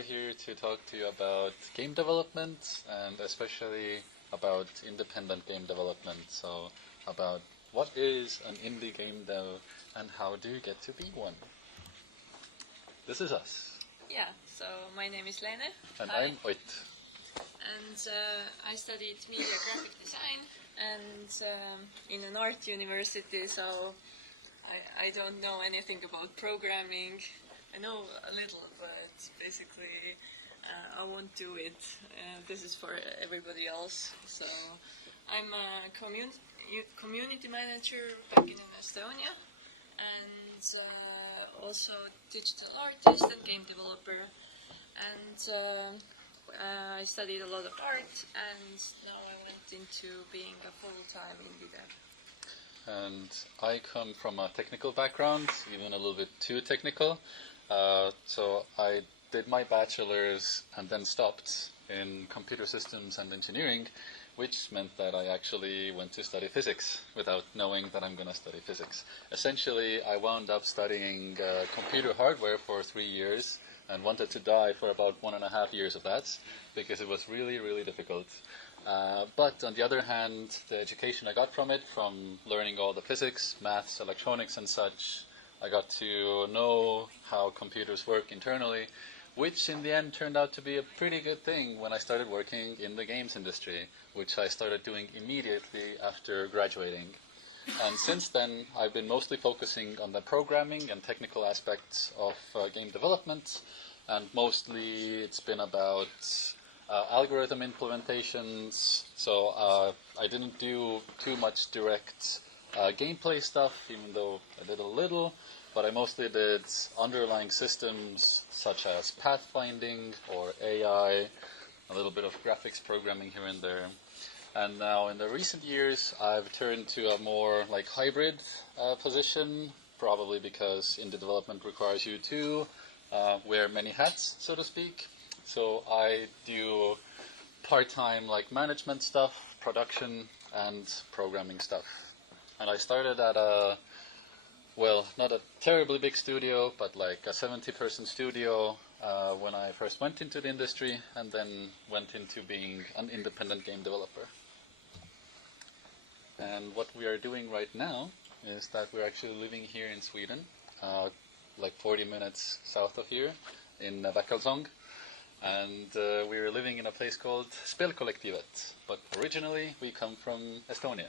we're here to talk to you about game development and especially about independent game development. So about what is an indie game dev and how do you get to be one? This is us. Yeah, so my name is Leene. And Hi. I'm Ott. And I studied media graphic design and in an art university, so I don't know anything about programming. I know a little, but basically I won't do it. This is for everybody else. So I'm a community manager back in Estonia and also digital artist and game developer. And I studied a lot of art, and now I went into being a full-time indie dev. And I come from a technical background, even a little bit too technical. So I did my bachelor's and then stopped in computer systems and engineering, which meant that I actually went to study physics without knowing that I'm going to study physics. Essentially, I wound up studying computer hardware for 3 years and wanted to die for about 1.5 years of that because it was really, really difficult. But on the other hand, the education I got from it, from learning all the physics, maths, electronics and such, I got to know how computers work internally, which in the end turned out to be a pretty good thing when I started working in the games industry, which I started doing immediately after graduating. And since then, I've been mostly focusing on the programming and technical aspects of game development, and mostly it's been about algorithm implementations. So I didn't do too much direct gameplay stuff, even though I did a little, but I mostly did underlying systems such as pathfinding or AI, a little bit of graphics programming here and there. And now in the recent years, I've turned to a more like hybrid position, probably because indie development requires you to wear many hats, so to speak. So I do part-time like management stuff, production, and programming stuff. And I started at a, well, not a terribly big studio, but like a 70-person studio when I first went into the industry, and then went into being an independent game developer. And what we are doing right now is that we're actually living here in Sweden, like 40 minutes south of here, in Väckelsång. And we're living in a place called Spelkollektivet, but originally we come from Estonia.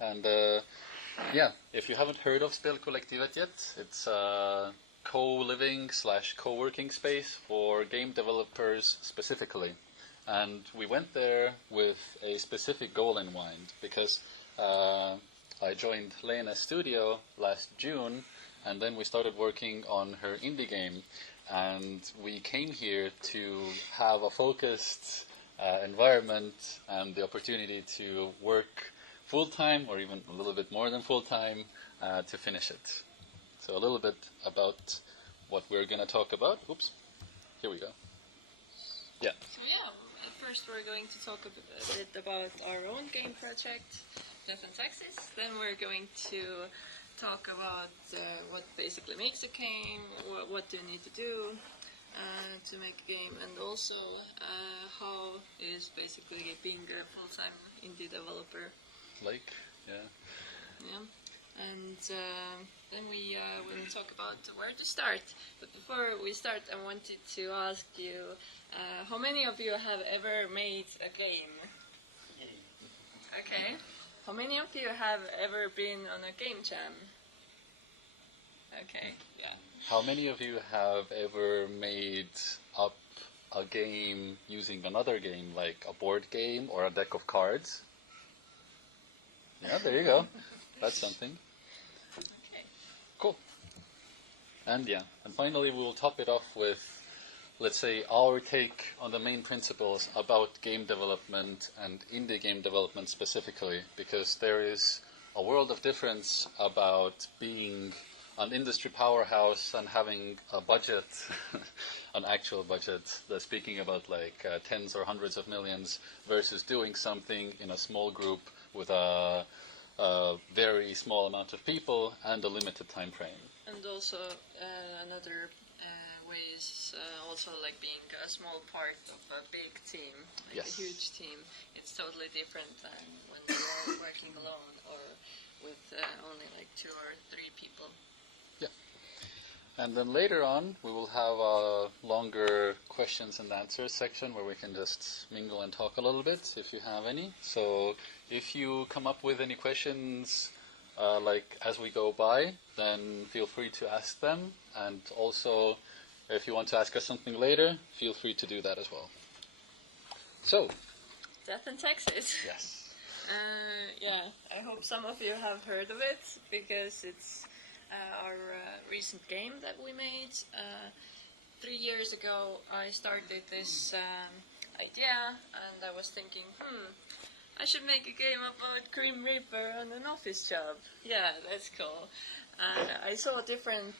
And yeah, if you haven't heard of Spelkollektivet yet, it's a co-living / co-working space for game developers specifically. And we went there with a specific goal in mind, because I joined Leene's studio last June, and then we started working on her indie game. And we came here to have a focused environment and the opportunity to work full-time, or even a little bit more than full-time, to finish it. So a little bit about what we're going to talk about. Oops, here we go. Yeah. So yeah, at first we're going to talk a bit about our own game project, Death and Taxes. Then we're going to talk about what basically makes a game, what do you need to do to make a game, and also how is basically being a full-time indie developer. Like, yeah. Yeah, and then we will talk about where to start. But before we start, I wanted to ask you, how many of you have ever made a game? Okay. How many of you have ever been on a game jam? Okay, yeah. How many of you have ever made up a game using another game, like a board game or a deck of cards? Yeah, there you go. That's something. Okay. Cool. And yeah, and finally we will top it off with, let's say, our take on the main principles about game development and indie game development specifically, because there is a world of difference about being an industry powerhouse and having a budget, an actual budget, that's speaking about like tens or hundreds of millions, versus doing something in a small group with a very small amount of people and a limited time frame. And also another ways, also like being a small part of a big team, like a huge team. It's totally different than when you're working alone or with only like 2 or 3 people. Yeah. And then later on, we will have a longer questions and answers section where we can just mingle and talk a little bit if you have any. So if you come up with any questions like as we go by, then feel free to ask them. And also, if you want to ask us something later, feel free to do that as well. So. Death in Texas. Yes. Yeah, I hope some of you have heard of it, because it's our recent game that we made. 3 years ago, I started this idea, and I was thinking, I should make a game about Grim Reaper and an office job. Yeah, that's cool. I saw different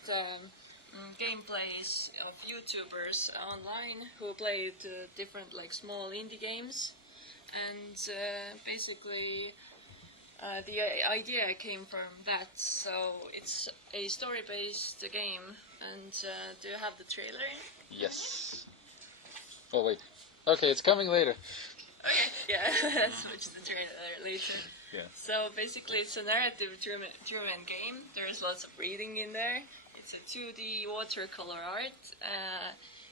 gameplays of YouTubers online who played different like small indie games, and basically the idea came from that. So it's a story-based game, and do you have the trailer? Yes. Oh wait. Okay, it's coming later. Okay, yeah, switch the trailer later. Yeah. So basically it's a narrative-driven game. There's lots of reading in there. It's a 2D watercolor art.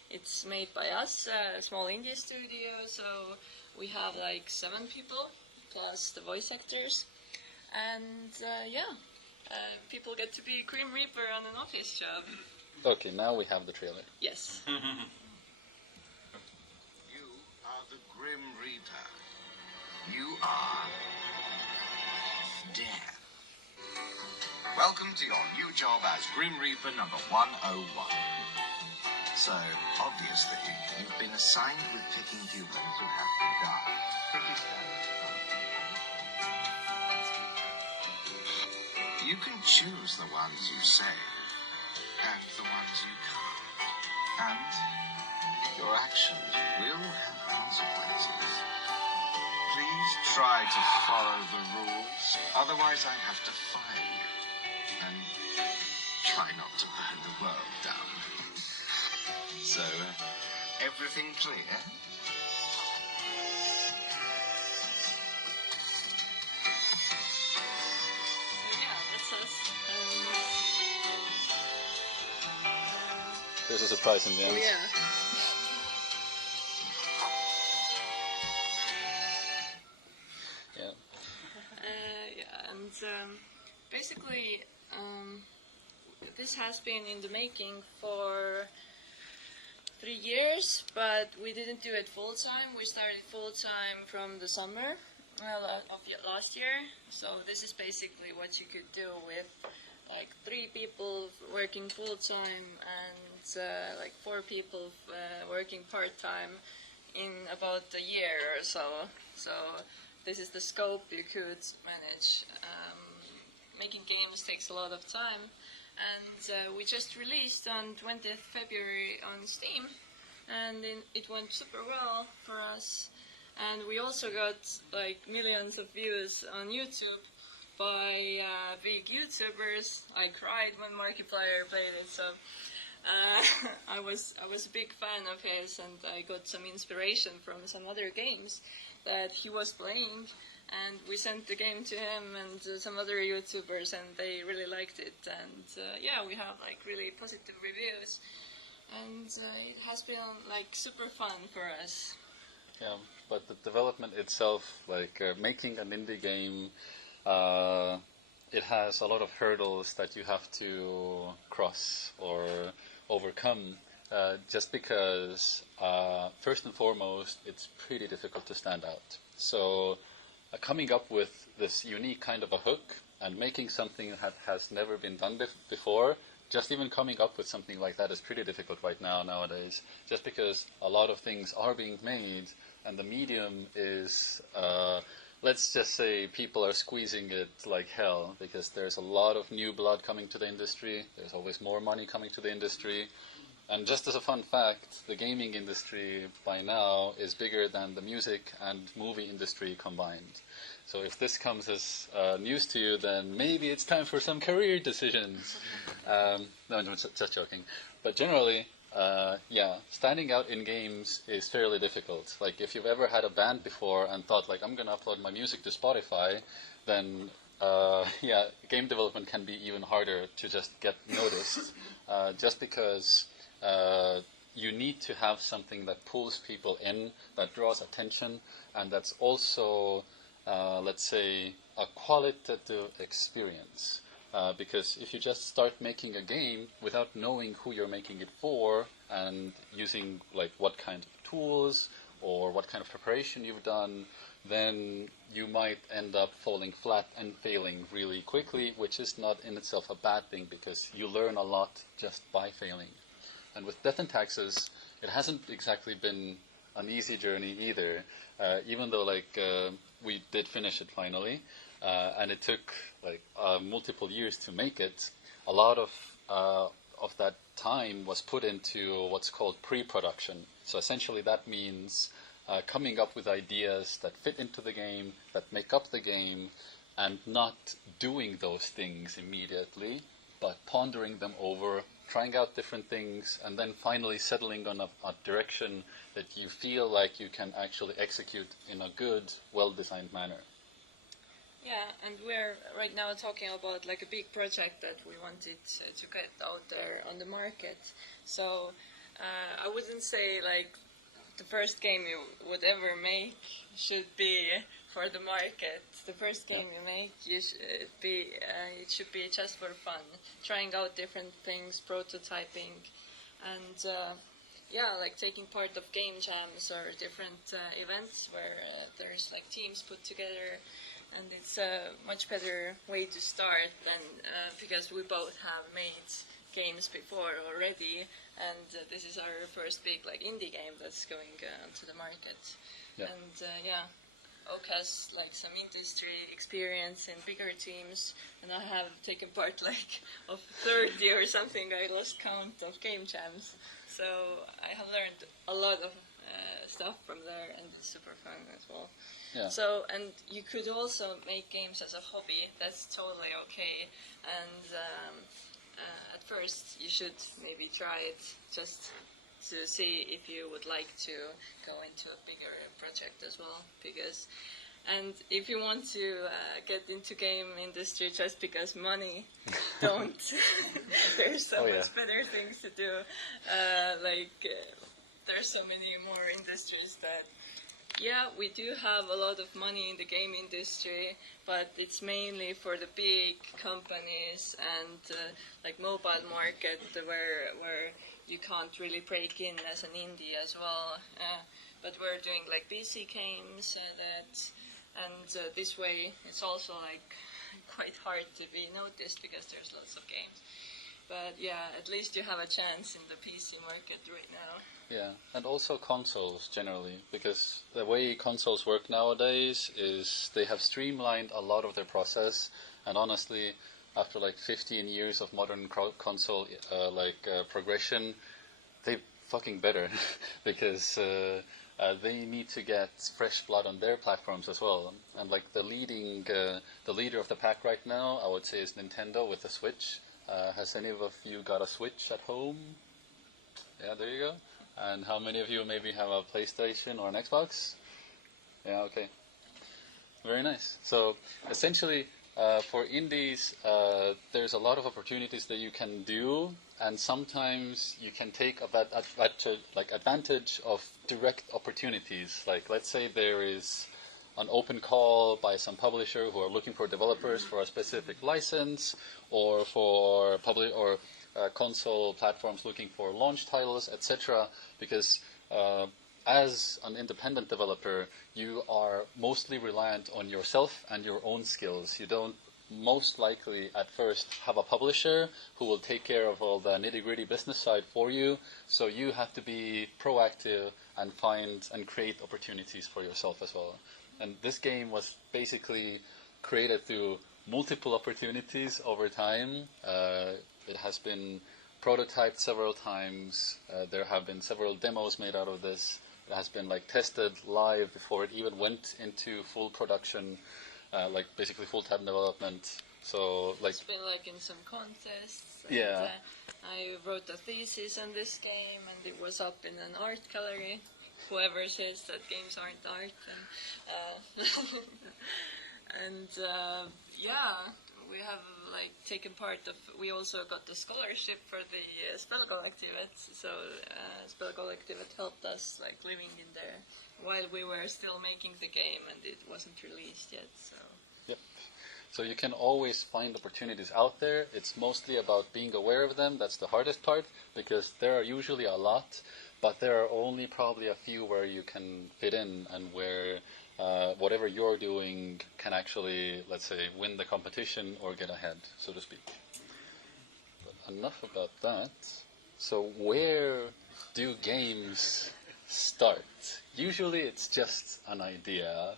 It's made by us, a small indie studio, so we have like 7 people, plus the voice actors. And people get to be Grim Reaper on an office job. Okay, now we have the trailer. Yes. The Grim Reaper. You are dead. Welcome to your new job as Grim Reaper number 101. So, obviously, you've been assigned with picking humans who have to die. Pretty standard stuff. You can choose the ones you save, and the ones you can't. And your actions will have consequences. Please try to follow the rules, otherwise I have to fire you. And try not to burn the world down. So, everything clear? So yeah, that's us. There's a surprise in the end. Oh yeah. Basically, this has been in the making for 3 years, but we didn't do it full time. We started full time from the summer of last year. So this is basically what you could do with like 3 people working full time and like 4 people working part time in about a year or so. So this is the scope you could manage. Making games takes a lot of time, and we just released on 20th February on Steam, and it went super well for us. And we also got like millions of views on YouTube by big YouTubers. I cried when Markiplier played it, so I was a big fan of his, and I got some inspiration from some other games that he was playing. And we sent the game to him and some other YouTubers, and they really liked it. And we have like really positive reviews, and it has been like super fun for us. Yeah, but the development itself, like making an indie game, it has a lot of hurdles that you have to cross or overcome. Just because, first and foremost, it's pretty difficult to stand out. So coming up with this unique kind of a hook and making something that has never been done before, just even coming up with something like that is pretty difficult nowadays, just because a lot of things are being made and the medium is, let's just say people are squeezing it like hell, because there's a lot of new blood coming to the industry, there's always more money coming to the industry. And just as a fun fact, the gaming industry by now is bigger than the music and movie industry combined. So if this comes as news to you, then maybe it's time for some career decisions. No, I'm just joking. But generally, yeah, standing out in games is fairly difficult. Like, if you've ever had a band before and thought, like, I'm going to upload my music to Spotify, then, yeah, game development can be even harder to just get noticed, just because you need to have something that pulls people in, that draws attention, and that's also, let's say, a qualitative experience. Because if you just start making a game without knowing who you're making it for and using like what kind of tools or what kind of preparation you've done, then you might end up falling flat and failing really quickly, which is not in itself a bad thing because you learn a lot just by failing. And with Death and Taxes, it hasn't exactly been an easy journey either, even though we did finish it finally. And it took like multiple years to make it. A lot of that time was put into what's called pre-production. So essentially that means coming up with ideas that fit into the game, that make up the game, and not doing those things immediately, but pondering them over, trying out different things, and then finally settling on a direction that you feel like you can actually execute in a good, well-designed manner. Yeah, and we're right now talking about like a big project that we wanted to get out there on the market. So I wouldn't say like the first game you would ever make should be for the market. The first game you make, it should be just for fun, trying out different things, prototyping, and yeah, like taking part of game jams or different events where there's like teams put together. And it's a much better way to start than because we both have made games before already, and this is our first big like indie game that's going to the market. Yeah. And yeah, Oak has like some industry experience in bigger teams, and I have taken part like of 30 or something. I lost count of game jams, so I have learned a lot of stuff from there, and it's super fun as well. Yeah. So, and you could also make games as a hobby. That's totally okay. And at first, you should maybe try it just to see if you would like to go into a bigger project as well. And if you want to get into game industry just because money, don't. There's so much better things to do. There's so many more industries that. Yeah, we do have a lot of money in the game industry, but it's mainly for the big companies and like mobile market where you can't really break in as an indie as well. But we're doing like PC games and this way it's also like quite hard to be noticed because there's lots of games. But yeah, at least you have a chance in the PC market right now. Yeah, and also consoles generally, because the way consoles work nowadays is they have streamlined a lot of their process, and honestly, after like 15 years of modern console progression, they fucking better, because they need to get fresh blood on their platforms as well. And like the leader of the pack right now, I would say, is Nintendo with the Switch. Has any of you got a Switch at home? Yeah, there you go. And how many of you maybe have a PlayStation or an Xbox? Yeah, okay. Very nice. So essentially, for indies, there's a lot of opportunities that you can do, and sometimes you can take advantage of direct opportunities. Like, let's say there is an open call by some publisher who are looking for developers for a specific license, or for console platforms looking for launch titles, etc. Because as an independent developer, you are mostly reliant on yourself and your own skills. You don't most likely at first have a publisher who will take care of all the nitty-gritty business side for you. So you have to be proactive and find and create opportunities for yourself as well. And this game was basically created through multiple opportunities over time. It has been prototyped several times. There have been several demos made out of this. It has been like tested live before it even went into full production, like basically full-time development. So like it's been like in some contests Yeah. And, I wrote a thesis on this game, and it was up in an art gallery. Whoever says that games aren't art, and yeah, we have like taken part of. We also got the scholarship for the Spelkollektivet. So Spelkollektivet helped us like living in there while we were still making the game, and it wasn't released yet. So. Yep. So you can always find opportunities out there. It's mostly about being aware of them. That's the hardest part, because there are usually a lot, but there are only probably a few where you can fit in and where whatever you're doing can actually, let's say, win the competition or get ahead, so to speak. But enough about that. So where do games start? Usually it's just an idea,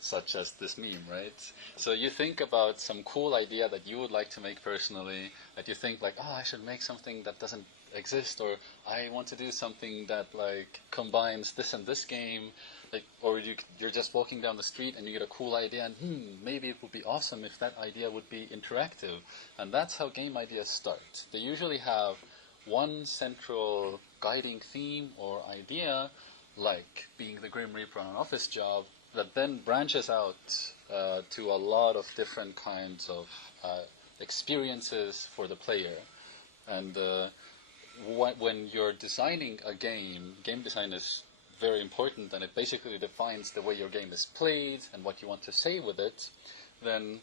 such as this meme, right? So you think about some cool idea that you would like to make personally, that you think like, oh, I should make something that doesn't exist, or I want to do something that like combines this and this game, like, or you're just walking down the street and you get a cool idea, and maybe it would be awesome if that idea would be interactive. And that's how game ideas start. They usually have one central guiding theme or idea, like being the Grim Reaper on an office job, that then branches out to a lot of different kinds of experiences for the player. And when you're designing a game design is very important, and it basically defines the way your game is played and what you want to say with it. Then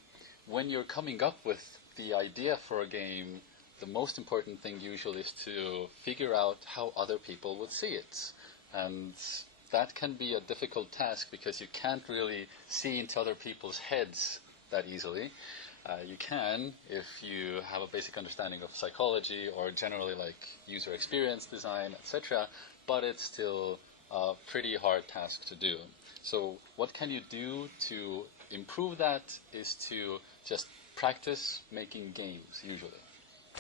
when you're coming up with the idea for a game, the most important thing usually is to figure out how other people would see it. And that can be a difficult task because you can't really see into other people's heads that easily. You can if you have a basic understanding of psychology or generally like user experience design, etc. But it's still a pretty hard task to do. So what can you do to improve that is to just practice making games usually.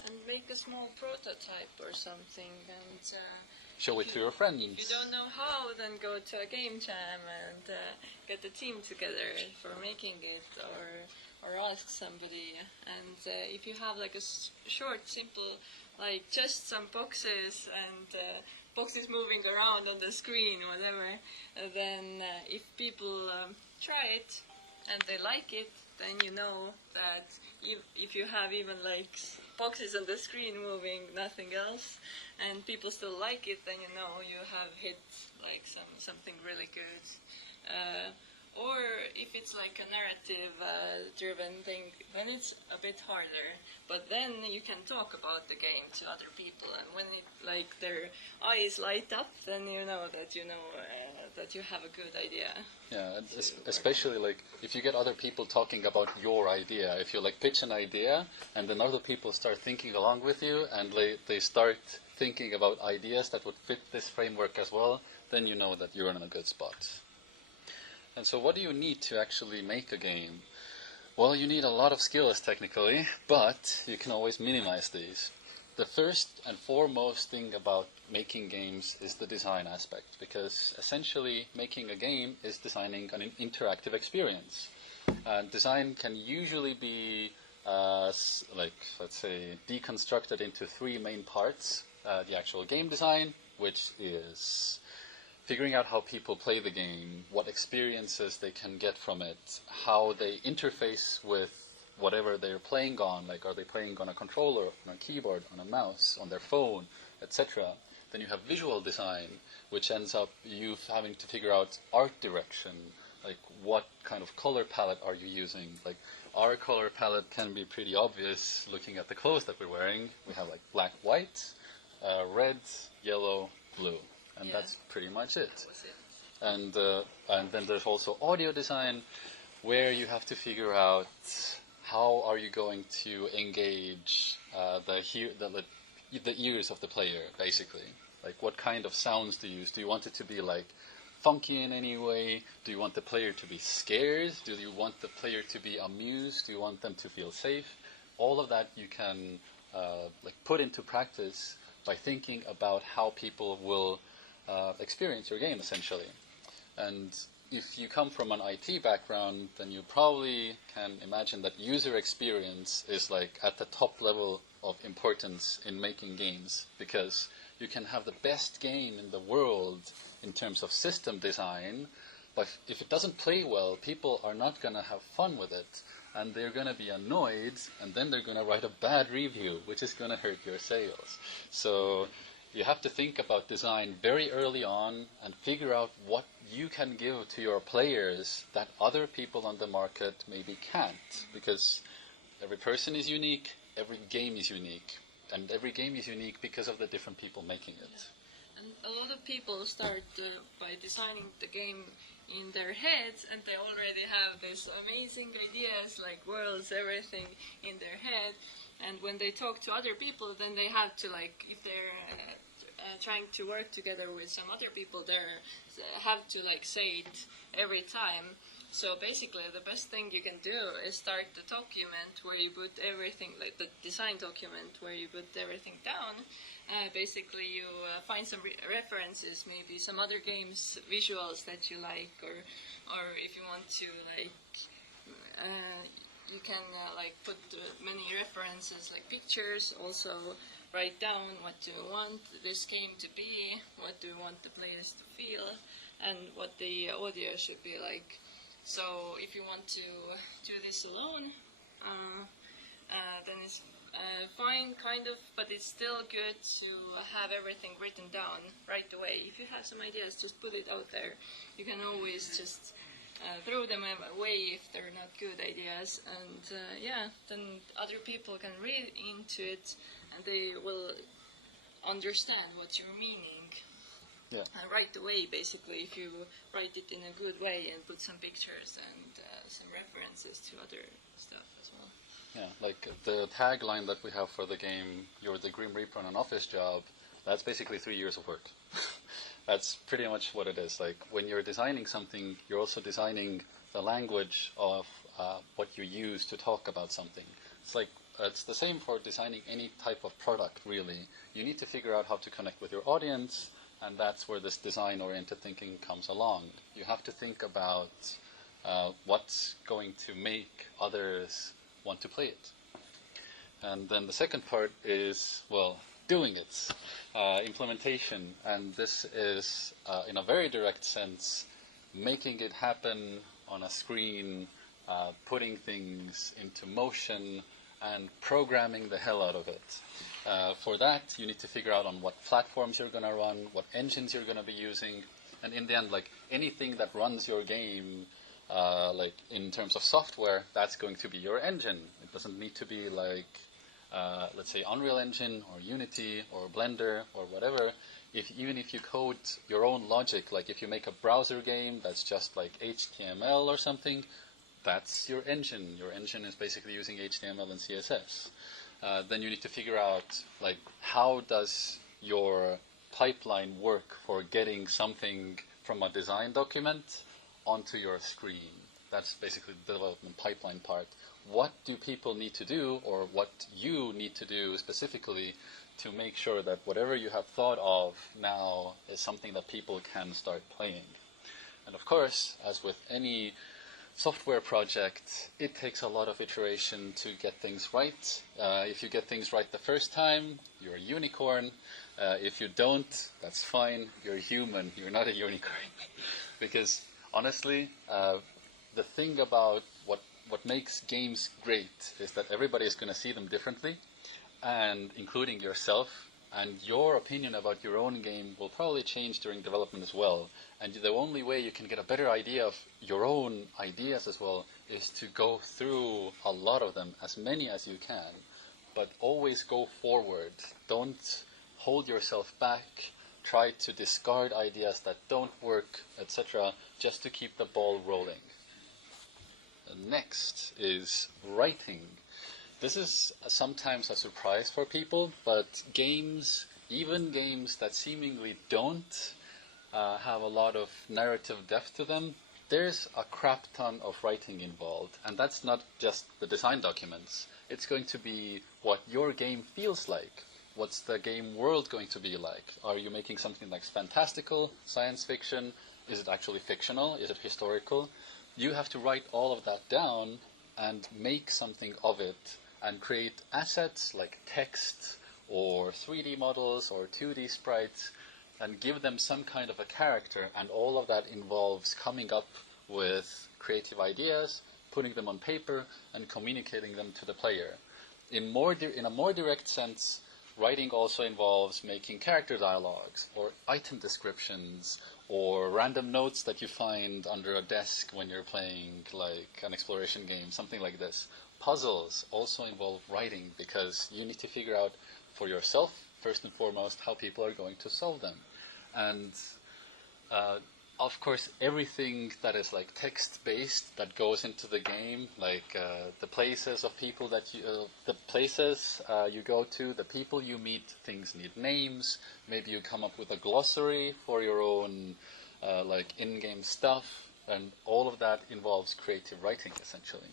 And make a small prototype or something, and show it to your friends. If you don't know how, then go to a game jam and get the team together for making it, or ask somebody. And if you have like a short, simple, like just some boxes and boxes moving around on the screen, whatever, then if people try it and they like it, then you know that if you have even like boxes on the screen moving, nothing else, and people still like it, then you know you have hit like something really good. Or if it's like a narrative driven thing, then it's a bit harder. But then you can talk about the game to other people, and when it like their eyes light up, then you know that you have a good idea. Yeah, and especially like if you get other people talking about your idea, if you like pitch an idea and then other people start thinking along with you, and they start thinking about ideas that would fit this framework as well, then you know that you're in a good spot. And so what do you need to actually make a game? Well, you need a lot of skills technically, but you can always minimize these. The first and foremost thing about making games is the design aspect, because essentially making a game is designing an interactive experience. Design can usually be, like, let's say, deconstructed into three main parts. The actual game design, which is figuring out how people play the game, what experiences they can get from it, how they interface with whatever they're playing on, like are they playing on a controller, on a keyboard, on a mouse, on their phone, etc. Then you have visual design, which ends up you having to figure out art direction, like what kind of color palette are you using. Like our color palette can be pretty obvious looking at the clothes that we're wearing. We have like black, white, red, yellow, blue. And that's pretty much it. And then there's also audio design, where you have to figure out how are you going to engage the ears of the player, basically. Like what kind of sounds to use. Do you want it to be like funky in any way? Do you want the player to be scared? Do you want the player to be amused? Do you want them to feel safe? All of that you can like put into practice by thinking about how people will experience your game, essentially. And if you come from an IT background, then you probably can imagine that user experience is like at the top level of importance in making games, because you can have the best game in the world in terms of system design, but if it doesn't play well, people are not going to have fun with it, and they're going to be annoyed, and then they're going to write a bad review, which is going to hurt your sales. So you have to think about design very early on and figure out what you can give to your players that other people on the market maybe can't, because every person is unique, every game is unique, and every game is unique because of the different people making it. Yeah. And a lot of people start by designing the game in their heads, and they already have these amazing ideas, like worlds, everything in their head. And when they talk to other people, then they have to, like, if they're trying to work together with some other people, they have to, like, say it every time. So basically, the best thing you can do is start the document where you put everything, like the design document where you put everything down. Basically, you find some references, maybe some other games, visuals that you like, or if you want to, like, you can like put many references, like pictures. Also, write down what you want this game to be, what do you want the players to feel, and what the audio should be like. So if you want to do this alone, then it's fine, kind of, but it's still good to have everything written down right away. If you have some ideas, just put it out there. You can always just throw them away if they're not good ideas, and yeah, then other people can read into it, and they will understand what you're meaning. Yeah. Right away, basically, if you write it in a good way and put some pictures and some references to other stuff as well. Yeah, like the tagline that we have for the game, "You're the Grim Reaper on an office job," that's basically 3 years of work. That's pretty much what it is. Like, when you're designing something, you're also designing the language of what you use to talk about something. It's like, it's the same for designing any type of product, really. You need to figure out how to connect with your audience, and that's where this design-oriented thinking comes along. You have to think about what's going to make others want to play it. And then the second part is, well, doing it, implementation. And this is, in a very direct sense, making it happen on a screen, putting things into motion, and programming the hell out of it. For that, you need to figure out on what platforms you're going to run, what engines you're going to be using, and in the end, like, anything that runs your game, like in terms of software, that's going to be your engine. It doesn't need to be like, let's say, Unreal Engine or Unity or Blender or whatever. Even if you code your own logic, like if you make a browser game that's just like HTML or something, that's your engine. Your engine is basically using HTML and CSS. Then you need to figure out, like, how does your pipeline work for getting something from a design document onto your screen. That's basically the development pipeline part. What do people need to do, or what you need to do specifically to make sure that whatever you have thought of now is something that people can start playing? And of course, as with any software project, it takes a lot of iteration to get things right. If you get things right the first time, you're a unicorn. If you don't, that's fine. You're human. You're not a unicorn. Because honestly, the thing about what makes games great is that everybody is going to see them differently, and including yourself. And your opinion about your own game will probably change during development as well. And the only way you can get a better idea of your own ideas as well is to go through a lot of them, as many as you can. But always go forward. Don't hold yourself back. Try to discard ideas that don't work, etc., just to keep the ball rolling. Next is writing. This is sometimes a surprise for people, but games, even games that seemingly don't have a lot of narrative depth to them, there's a crap ton of writing involved. And that's not just the design documents. It's going to be what your game feels like. What's the game world going to be like? Are you making something that's fantastical, science fiction, Is it actually fictional? Is it historical? You have to write all of that down and make something of it and create assets like text or 3D models or 2D sprites and give them some kind of a character, and all of that involves coming up with creative ideas, putting them on paper, and communicating them to the player. In a more direct sense, writing also involves making character dialogues, or item descriptions, or random notes that you find under a desk when you're playing like an exploration game, something like this. Puzzles also involve writing because you need to figure out for yourself, first and foremost, how people are going to solve them. And of course, everything that is like text-based that goes into the game, like the places of people that you go to, the people you meet, things need names. Maybe you come up with a glossary for your own like in-game stuff, and all of that involves creative writing, essentially.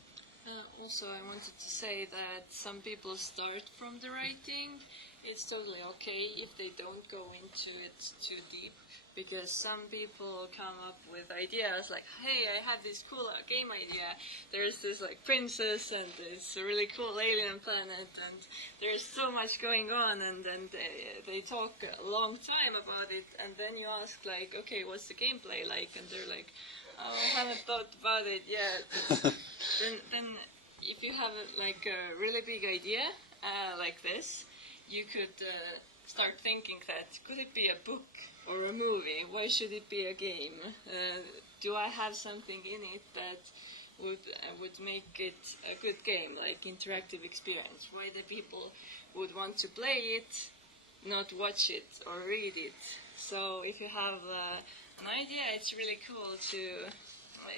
Also, I wanted to say that some people start from the writing. It's totally okay if they don't go into it too deep, because some people come up with ideas like, hey, I have this cool game idea. There's this like princess and it's a really cool alien planet and there's so much going on, and then they talk a long time about it, and then you ask like, okay, what's the gameplay like? And they're like, oh, I haven't thought about it yet. then if you have like a really big idea like this, you could start thinking that, could it be a book or a movie? Why should it be a game? Do I have something in it that would make it a good game, like interactive experience? Why the people would want to play it, not watch it or read it? So if you have an idea, it's really cool to.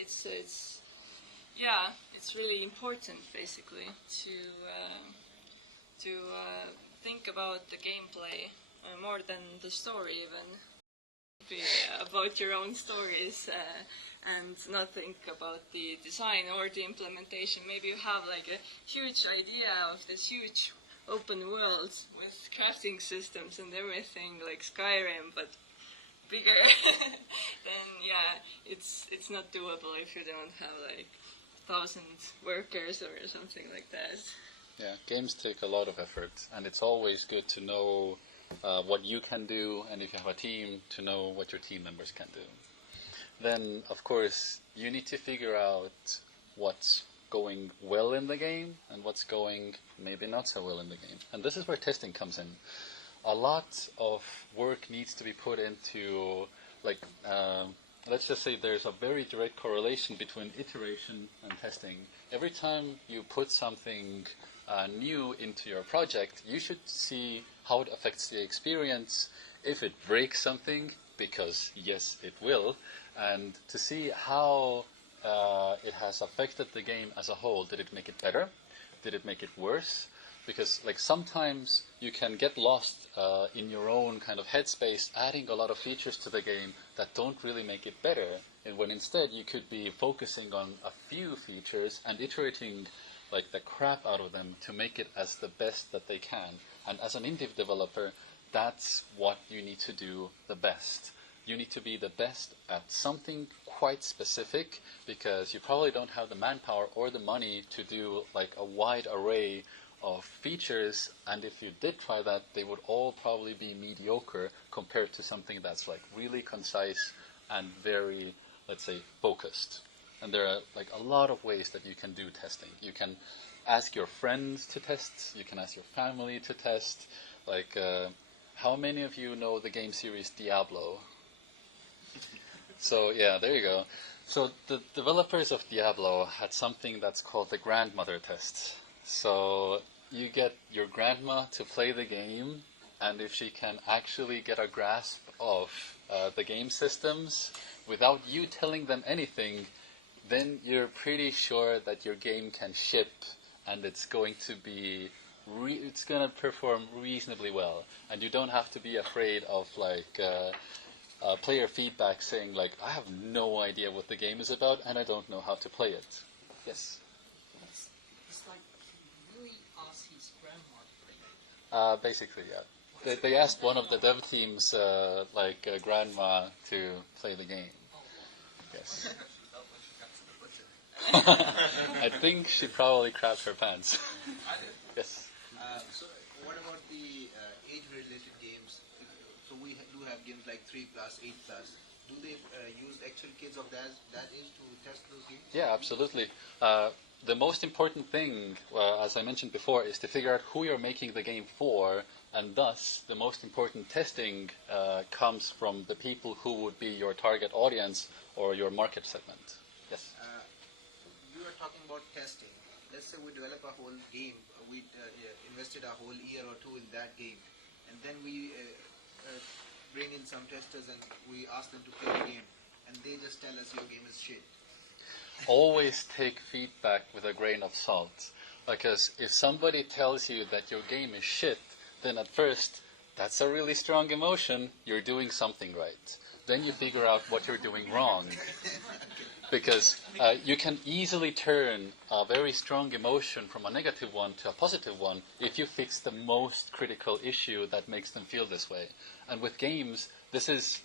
It's really important basically to think about the gameplay more than the story even. Be about your own stories and not think about the design or the implementation. Maybe you have like a huge idea of this huge open world with crafting systems and everything like Skyrim, but bigger. Then it's not doable if you don't have like 1,000 workers or something like that. Yeah, games take a lot of effort, and it's always good to know what you can do, and if you have a team, to know what your team members can do. Then, of course, you need to figure out what's going well in the game and what's going maybe not so well in the game. And this is where testing comes in. A lot of work needs to be put into, like, let's just say there's a very direct correlation between iteration and testing. Every time you put something new into your project, you should see how it affects the experience, if it breaks something, because yes, it will, and to see how it has affected the game as a whole. Did it make it better? Did it make it worse? Because like sometimes you can get lost in your own kind of headspace, adding a lot of features to the game that don't really make it better, and when instead you could be focusing on a few features and iterating like the crap out of them to make it as the best that they can. And as an indie developer, that's what you need to do the best. You need to be the best at something quite specific, because you probably don't have the manpower or the money to do like a wide array of features, and if you did try that, they would all probably be mediocre compared to something that's like really concise and very, let's say, focused. And there are like a lot of ways that you can do testing. You can ask your friends to test. You can ask your family to test. Like, how many of you know the game series Diablo? So yeah, there you go. So the developers of Diablo had something that's called the grandmother test. So you get your grandma to play the game, and if she can actually get a grasp of the game systems without you telling them anything, then you're pretty sure that your game can ship, and it's going to be it's going to perform reasonably well, and you don't have to be afraid of like player feedback saying like, I have no idea what the game is about and I don't know how to play it. Yes. It's like he really asked his grandma to play it. Basically, yeah. They asked one of the dev team's grandma to play the game. Yes. I think she probably crapped her pants. Yes. So what about the age-related games? So we do have games like 3+, 8+. Do they use actual kids of that age to test those games? Yeah, absolutely. The most important thing, as I mentioned before, is to figure out who you're making the game for, and thus the most important testing comes from the people who would be your target audience or your market segment. Yes. You are talking about testing. Let's say we develop a whole game. We invested a whole year or two in that game, and then we bring in some testers and we ask them to play the game, and they just tell us your game is shit. Always take feedback with a grain of salt, because if somebody tells you that your game is shit, then at first that's a really strong emotion. You're doing something right. Then you figure out what you're doing wrong. Because you can easily turn a very strong emotion from a negative one to a positive one if you fix the most critical issue that makes them feel this way. And with games, this is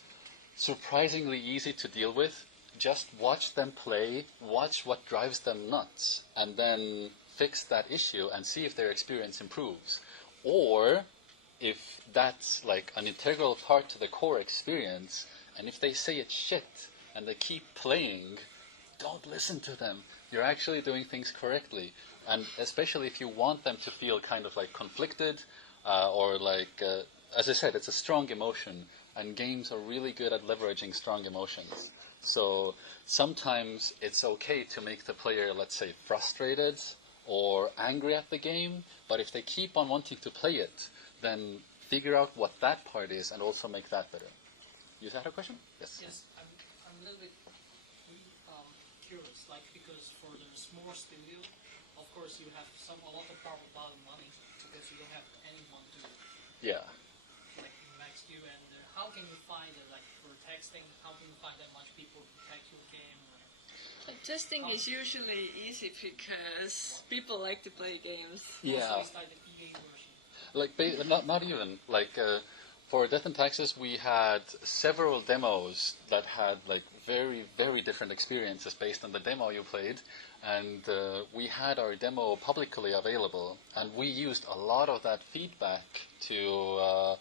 surprisingly easy to deal with. Just watch them play, watch what drives them nuts, and then fix that issue and see if their experience improves. Or if that's like an integral part to the core experience, and if they say it's shit and they keep playing, don't listen to them. You're actually doing things correctly. And especially if you want them to feel kind of like conflicted, or like, as I said, it's a strong emotion, and games are really good at leveraging strong emotions. So sometimes it's okay to make the player, let's say, frustrated or angry at the game, but if they keep on wanting to play it, then figure out what that part is and also make that better. You had a question? Yes. Yes, I'm a little bit curious, like, because for the small studio, of course you have a lot of money because you don't have anyone to Yeah. like max you, and how can you find it, like for texting, how can you find that much people to text your game? But testing is usually easy because people like to play games. Yeah. Also, it's like the EA version. Like, not even. Like, for Death and Taxes, we had several demos that had, like, very, very different experiences based on the demo you played. And we had our demo publicly available. And we used a lot of that feedback to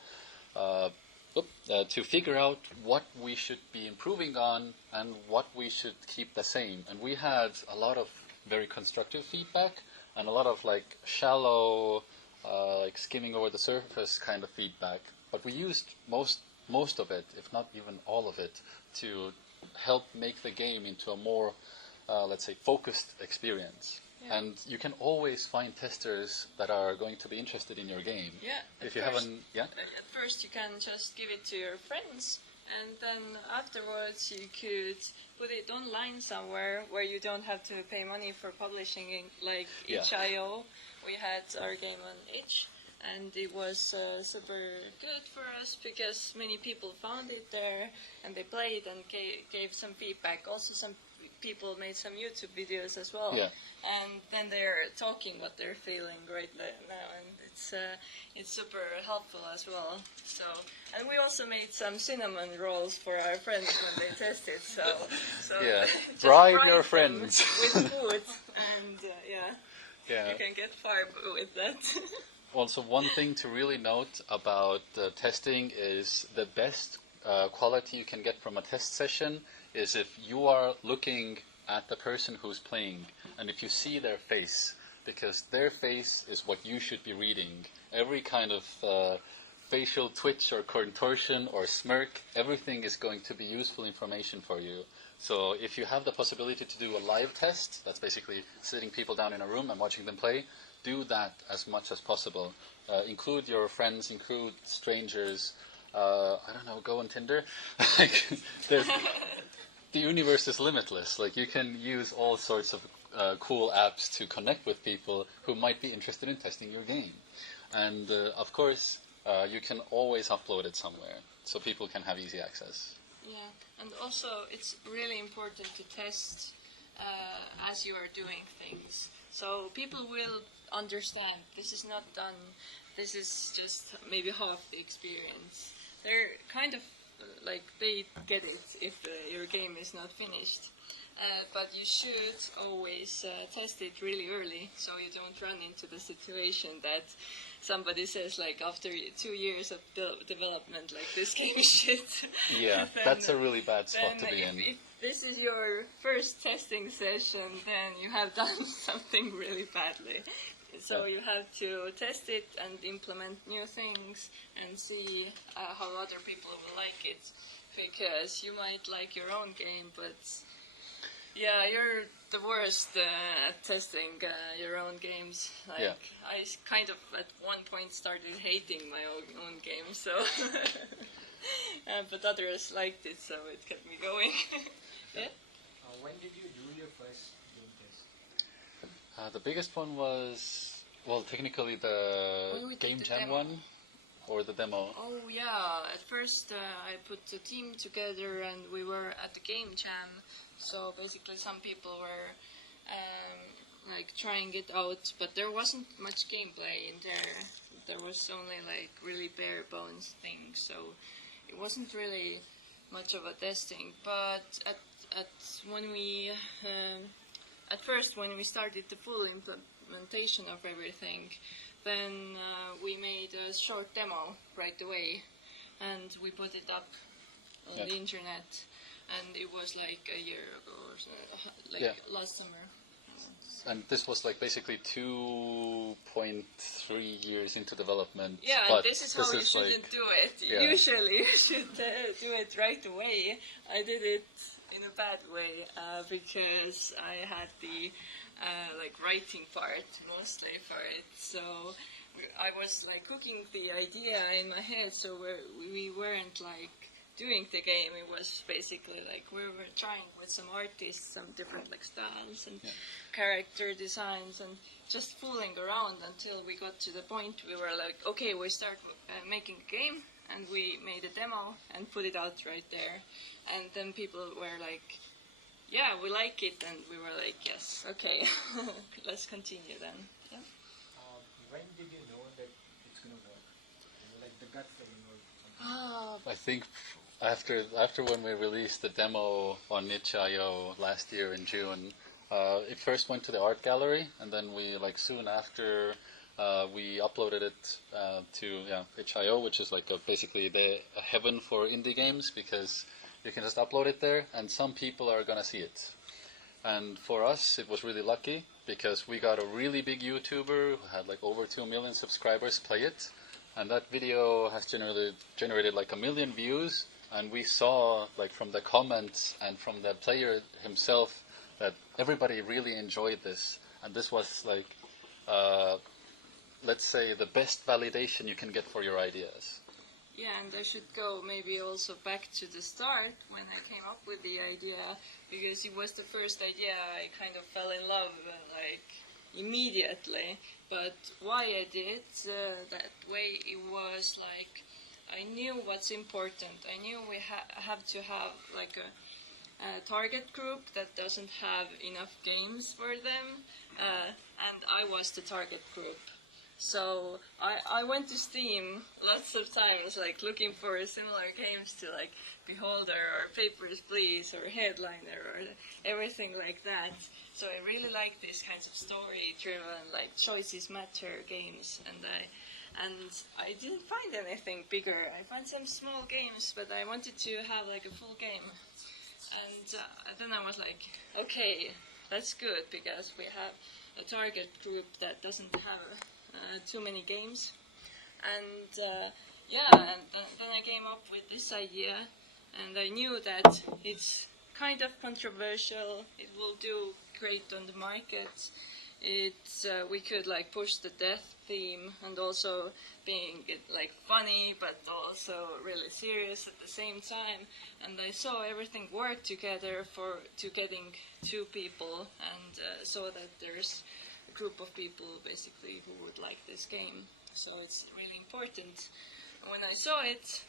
figure out what we should be improving on and what we should keep the same. And we had a lot of very constructive feedback and a lot of like shallow, like skimming over the surface kind of feedback. But we used most of it, if not even all of it, to help make the game into a more, let's say, focused experience. Yeah. And you can always find testers that are going to be interested in your game. Yeah. If you haven't, yeah. At first, you can just give it to your friends, and then afterwards, you could put it online somewhere where you don't have to pay money for publishing, like itch.io. We had our game on itch, and it was super good for us because many people found it there, and they played and gave some feedback. Also, some people made some YouTube videos as well, and then they're talking what they're feeling right now, and it's super helpful as well. So, and we also made some cinnamon rolls for our friends when they tested. So yeah, just bribe your friends with food, and you can get far with that. Also, one thing to really note about testing is the best quality you can get from a test session is if you are looking at the person who's playing and if you see their face, because their face is what you should be reading. Every kind of facial twitch or contortion or smirk, everything is going to be useful information for you. So if you have the possibility to do a live test, that's basically sitting people down in a room and watching them play, do that as much as possible. Include your friends, include strangers. I don't know, go on Tinder. Like, the universe is limitless. Like, you can use all sorts of cool apps to connect with people who might be interested in testing your game. And of course, you can always upload it somewhere so people can have easy access. Yeah, and also it's really important to test as you are doing things. So people will understand this is not done, this is just maybe half the experience. They're kind of like they get it if your game is not finished. But you should always test it really early, so you don't run into the situation that somebody says, like, after 2 years of development, like, this game is shit. Yeah, Then- that's a really bad spot to be in. If this is your first testing session, then you have done something really badly. So you have to test it and implement new things and see how other people will like it, because you might like your own game, but yeah, you're the worst at testing your own games. Like, Yeah. I kind of at one point started hating my own game, so but others liked it, so it kept me going. Yeah. When did you do your first game test? The biggest one was, well, technically When the we did Game the Jam demo. one, or the demo. Oh yeah, at first I put a team together and we were at the Game Jam, so basically some people were like trying it out, but there wasn't much gameplay in there. There was only like really bare bones things, so it wasn't really much of a testing. But at when we at first when we started the full implementation of everything, then we made a short demo right away, and we put it up on Yeah. the internet, and it was like a year ago or so, like Yeah. last summer. And this was like basically 2.3 years into development. Yeah, but and this is how you shouldn't like, do it. yeah. Usually you should do it right away. I did it in a bad way because I had the like writing part mostly for it. So I was like cooking the idea in my head, so we weren't like doing the game. It was basically like we were trying with some artists, some different like styles and character designs, and just fooling around until we got to the point we were like, okay, we start making a game, and we made a demo and put it out right there, and then people were like, yeah, we like it, and we were like, yes, okay, let's continue then. Yeah. When did you know that it's gonna work? Like the gut feeling or something? I think after when we released the demo on itch.io last year in June, it first went to the art gallery, and then we like soon after we uploaded it to itch.io, which is like basically a heaven for indie games, because you can just upload it there, and some people are gonna see it. And for us, it was really lucky because we got a really big YouTuber who had like over 2 million subscribers play it, and that video has generated like 1 million views. And we saw, like, from the comments and from the player himself, that everybody really enjoyed this. And this was, like, let's say, the best validation you can get for your ideas. Yeah, and I should go maybe also back to the start when I came up with the idea, because it was the first idea I kind of fell in love like immediately. But why I did that way, it was like I knew what's important. I knew we have to have like a target group that doesn't have enough games for them, and I was the target group. So I went to Steam lots of times, like looking for similar games to like Beholder or Papers, Please or Headliner or everything like that. So I really like these kinds of story-driven, like choices matter games, and I didn't find anything bigger. I found some small games, but I wanted to have like a full game. And then I was like, okay, that's good, because we have a target group that doesn't have too many games. And then I came up with this idea, and I knew that it's kind of controversial. It will do great on the market. We could like push the death theme and also being like funny but also really serious at the same time. And I saw everything work together to getting 2 people, and saw that there's a group of people basically who would like this game. So it's really important. When I saw it,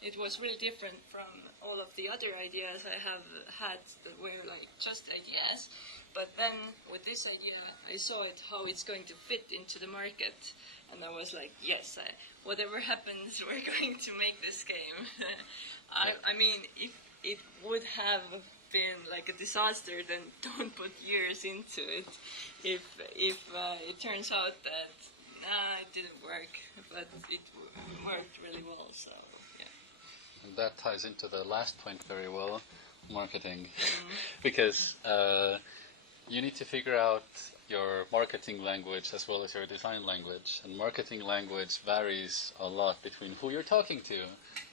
it was really different from all of the other ideas I have had that were like just ideas. But then with this idea, I saw it how it's going to fit into the market. And I was like, yes, whatever happens, we're going to make this game. I mean, if it would have been like a disaster, then don't put years into it. If it turns out that it didn't work, but it worked really well, so yeah. And that ties into the last point very well, marketing. Because you need to figure out your marketing language as well as your design language. And marketing language varies a lot between who you're talking to.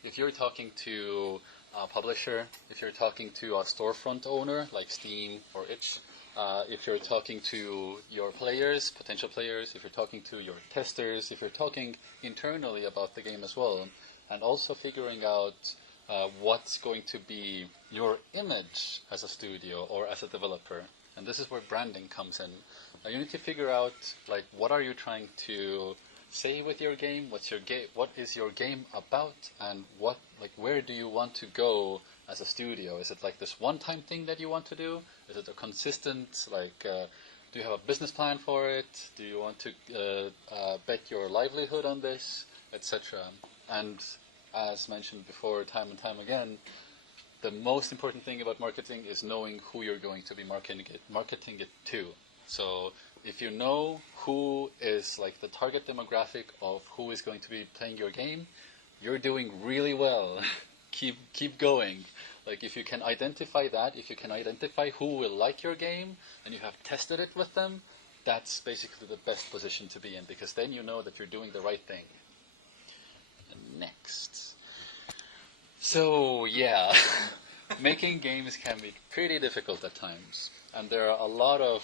If you're talking to a publisher, if you're talking to a storefront owner like Steam or Itch, if you're talking to your players, potential players, if you're talking to your testers, if you're talking internally about the game as well, and also figuring out what's going to be your image as a studio or as a developer. And this is where branding comes in. You need to figure out, like, what are you trying to say with your game? What is your game about? And where do you want to go as a studio? Is it like this one-time thing that you want to do? Is it a consistent, do you have a business plan for it? Do you want to bet your livelihood on this, etc.? And as mentioned before, time and time again, the most important thing about marketing is knowing who you're going to be marketing it to. So if you know who is like the target demographic of who is going to be playing your game, you're doing really well. keep going. Like if you can identify that, if you can identify who will like your game, and you have tested it with them, that's basically the best position to be in, because then you know that you're doing the right thing. And next. So yeah, making games can be pretty difficult at times, and there are a lot of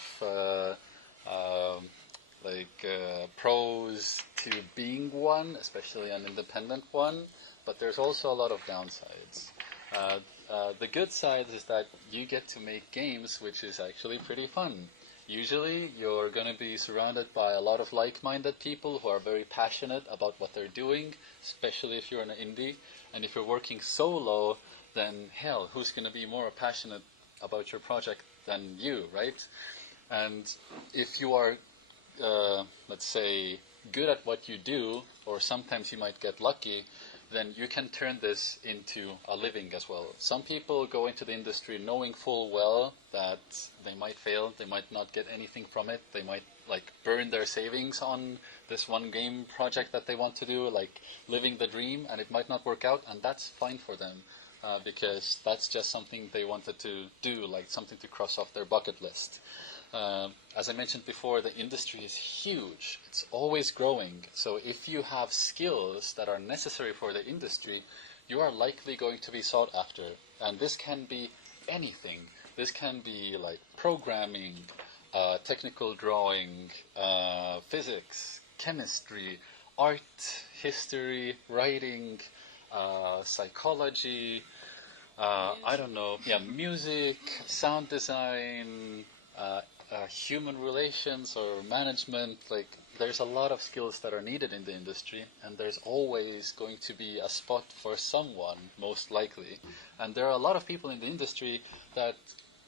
pros to being one, especially an independent one. But there's also a lot of downsides. The good side is that you get to make games, which is actually pretty fun. Usually, you're going to be surrounded by a lot of like-minded people who are very passionate about what they're doing, especially if you're an indie. And if you're working solo, then hell, who's going to be more passionate about your project than you, right? And if you are, let's say, good at what you do, or sometimes you might get lucky, then you can turn this into a living as well. Some people go into the industry knowing full well that they might fail, they might not get anything from it, they might burn their savings on this one game project that they want to do, like living the dream, and it might not work out, and that's fine for them, because that's just something they wanted to do, like something to cross off their bucket list. As I mentioned before, the industry is huge. It's always growing. So if you have skills that are necessary for the industry, you are likely going to be sought after. And this can be anything. This can be like programming, technical drawing, physics, chemistry, art, history, writing, psychology, I don't know, music, sound design, human relations or management. Like, there's a lot of skills that are needed in the industry, and there's always going to be a spot for someone, most likely. And there are a lot of people in the industry that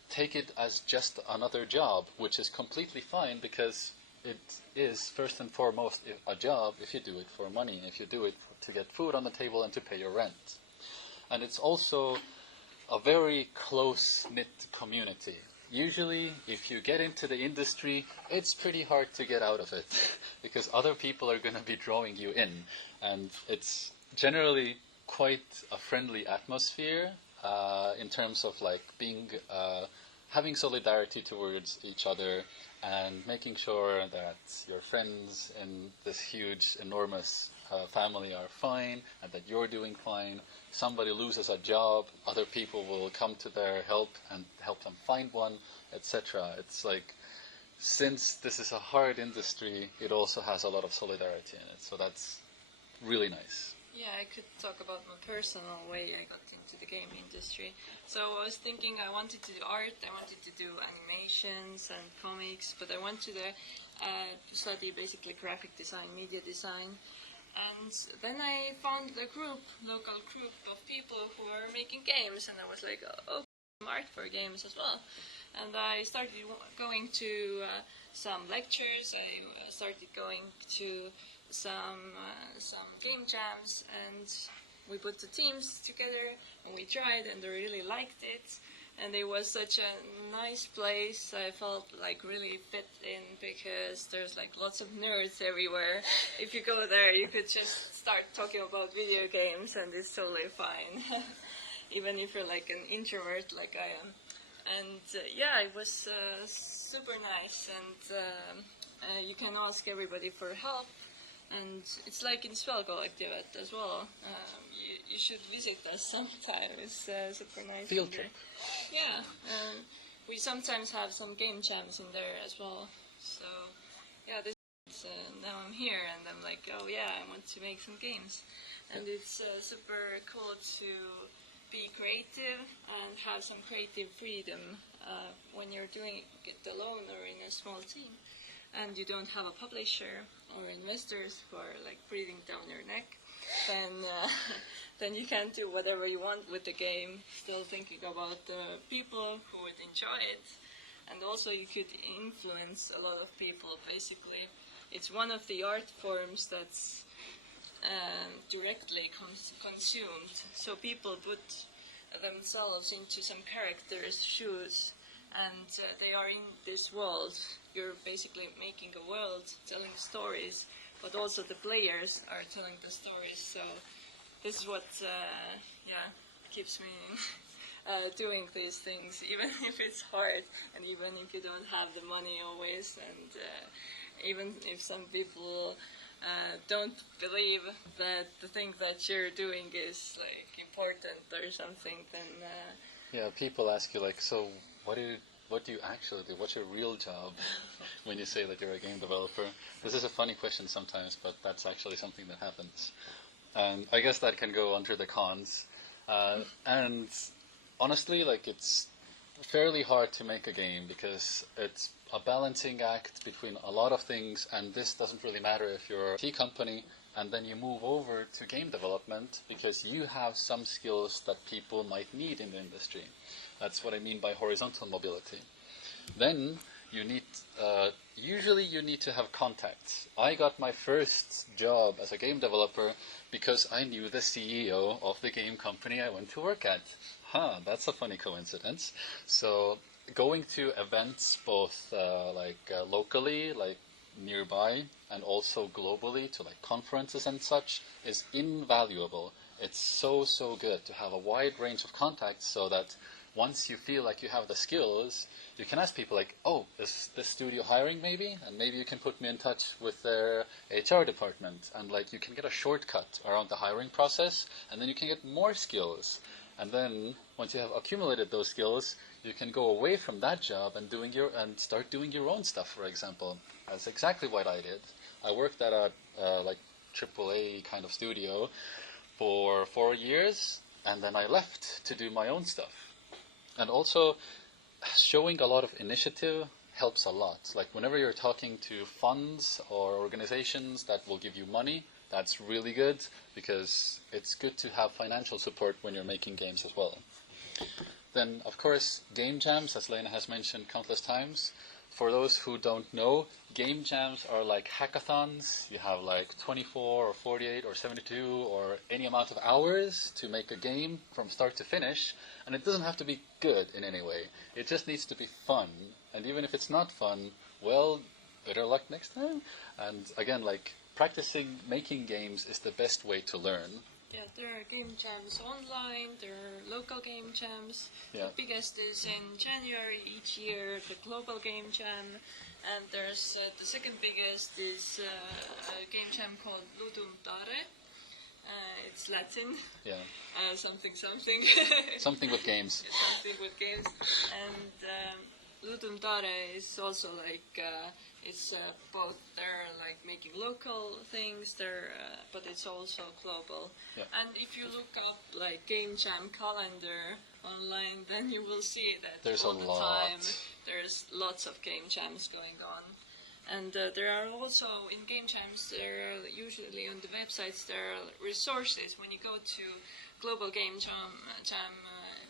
take it as just another job, which is completely fine, because it is first and foremost a job if you do it for money, if you do it to get food on the table and to pay your rent. And it's also a very close-knit community. Usually, if you get into the industry, it's pretty hard to get out of it because other people are going to be drawing you in. And it's generally quite a friendly atmosphere in terms of like being, having solidarity towards each other and making sure that your friends in this huge, enormous family are fine and that you're doing fine. Somebody loses a job, other people will come to their help and help them find one, etc. It's like, since this is a hard industry, it also has a lot of solidarity in it. So that's really nice. Yeah, I could talk about my personal way I got into the game industry. So I was thinking I wanted to do art, I wanted to do animations and comics, but I wanted to study basically graphic design, media design. And then I found a local group of people who were making games, and I was like, oh, art for games as well. And I started going to some lectures. I started going to some game jams, and we put the teams together and we tried, and they really liked it. And it was such a nice place. I felt like really fit in because there's like lots of nerds everywhere. If you go there, you could just start talking about video games, and it's totally fine. Even if you're like an introvert like I am. And yeah, it was super nice, and you can ask everybody for help. And it's like in Spelkollektivet as well. You should visit us sometime. It's super nice. Field trip. Yeah, we sometimes have some game jams in there as well. So yeah, now I'm here and I'm like, oh yeah, I want to make some games. And it's super cool to be creative and have some creative freedom when you're doing it alone or in a small team. And you don't have a publisher or investors who are like breathing down your neck, then you can do whatever you want with the game, still thinking about the people who would enjoy it. And also you could influence a lot of people, basically. It's one of the art forms that's directly consumed. So people put themselves into some character's shoes, and they are in this world. You're basically making a world, telling stories, but also the players are telling the stories. So this is what keeps me doing these things, even if it's hard, and even if you don't have the money always, and even if some people don't believe that the thing that you're doing is like important or something, then Yeah, people ask you like, so what do you actually do? What's your real job when you say that you're a game developer? This is a funny question sometimes, but that's actually something that happens. And I guess that can go under the cons. And honestly, like, it's fairly hard to make a game because it's a balancing act between a lot of things, and this doesn't really matter if you're a IT company and then you move over to game development because you have some skills that people might need in the industry. That's what I mean by horizontal mobility. Then you need, usually you need to have contacts. I got my first job as a game developer because I knew the CEO of the game company I went to work at. That's a funny coincidence. So going to events both locally, like nearby, and also globally to like conferences and such is invaluable. It's so good to have a wide range of contacts so that once you feel like you have the skills, you can ask people like, oh, is this studio hiring maybe? And maybe you can put me in touch with their HR department. And like you can get a shortcut around the hiring process, and then you can get more skills. And then once you have accumulated those skills, you can go away from that job and start doing your own stuff, for example. That's exactly what I did. I worked at a AAA kind of studio for 4 years, and then I left to do my own stuff. And also, showing a lot of initiative helps a lot. Like whenever you're talking to funds or organizations that will give you money, that's really good because it's good to have financial support when you're making games as well. Then, of course, game jams, as Leene has mentioned countless times. For those who don't know, game jams are like hackathons. You have like 24 or 48 or 72 or any amount of hours to make a game from start to finish. And it doesn't have to be good in any way. It just needs to be fun. And even if it's not fun, well, better luck next time. And again, like practicing making games is the best way to learn. Yeah, there are game jams online, there are local game jams. Yeah. The biggest is in January each year, the global game jam. And there's the second biggest is a game jam called Ludum Dare. It's Latin. Yeah. Something. Something with games. Something with games. And Ludum Dare is also like, it's both, they're like making local things, but it's also global. Yeah. And if you look up like game jam calendar online, then you will see that there's all a the lot. time there's lots of game jams going on. And there are also, in game jams, there are usually on the websites, there are resources. When you go to global game jam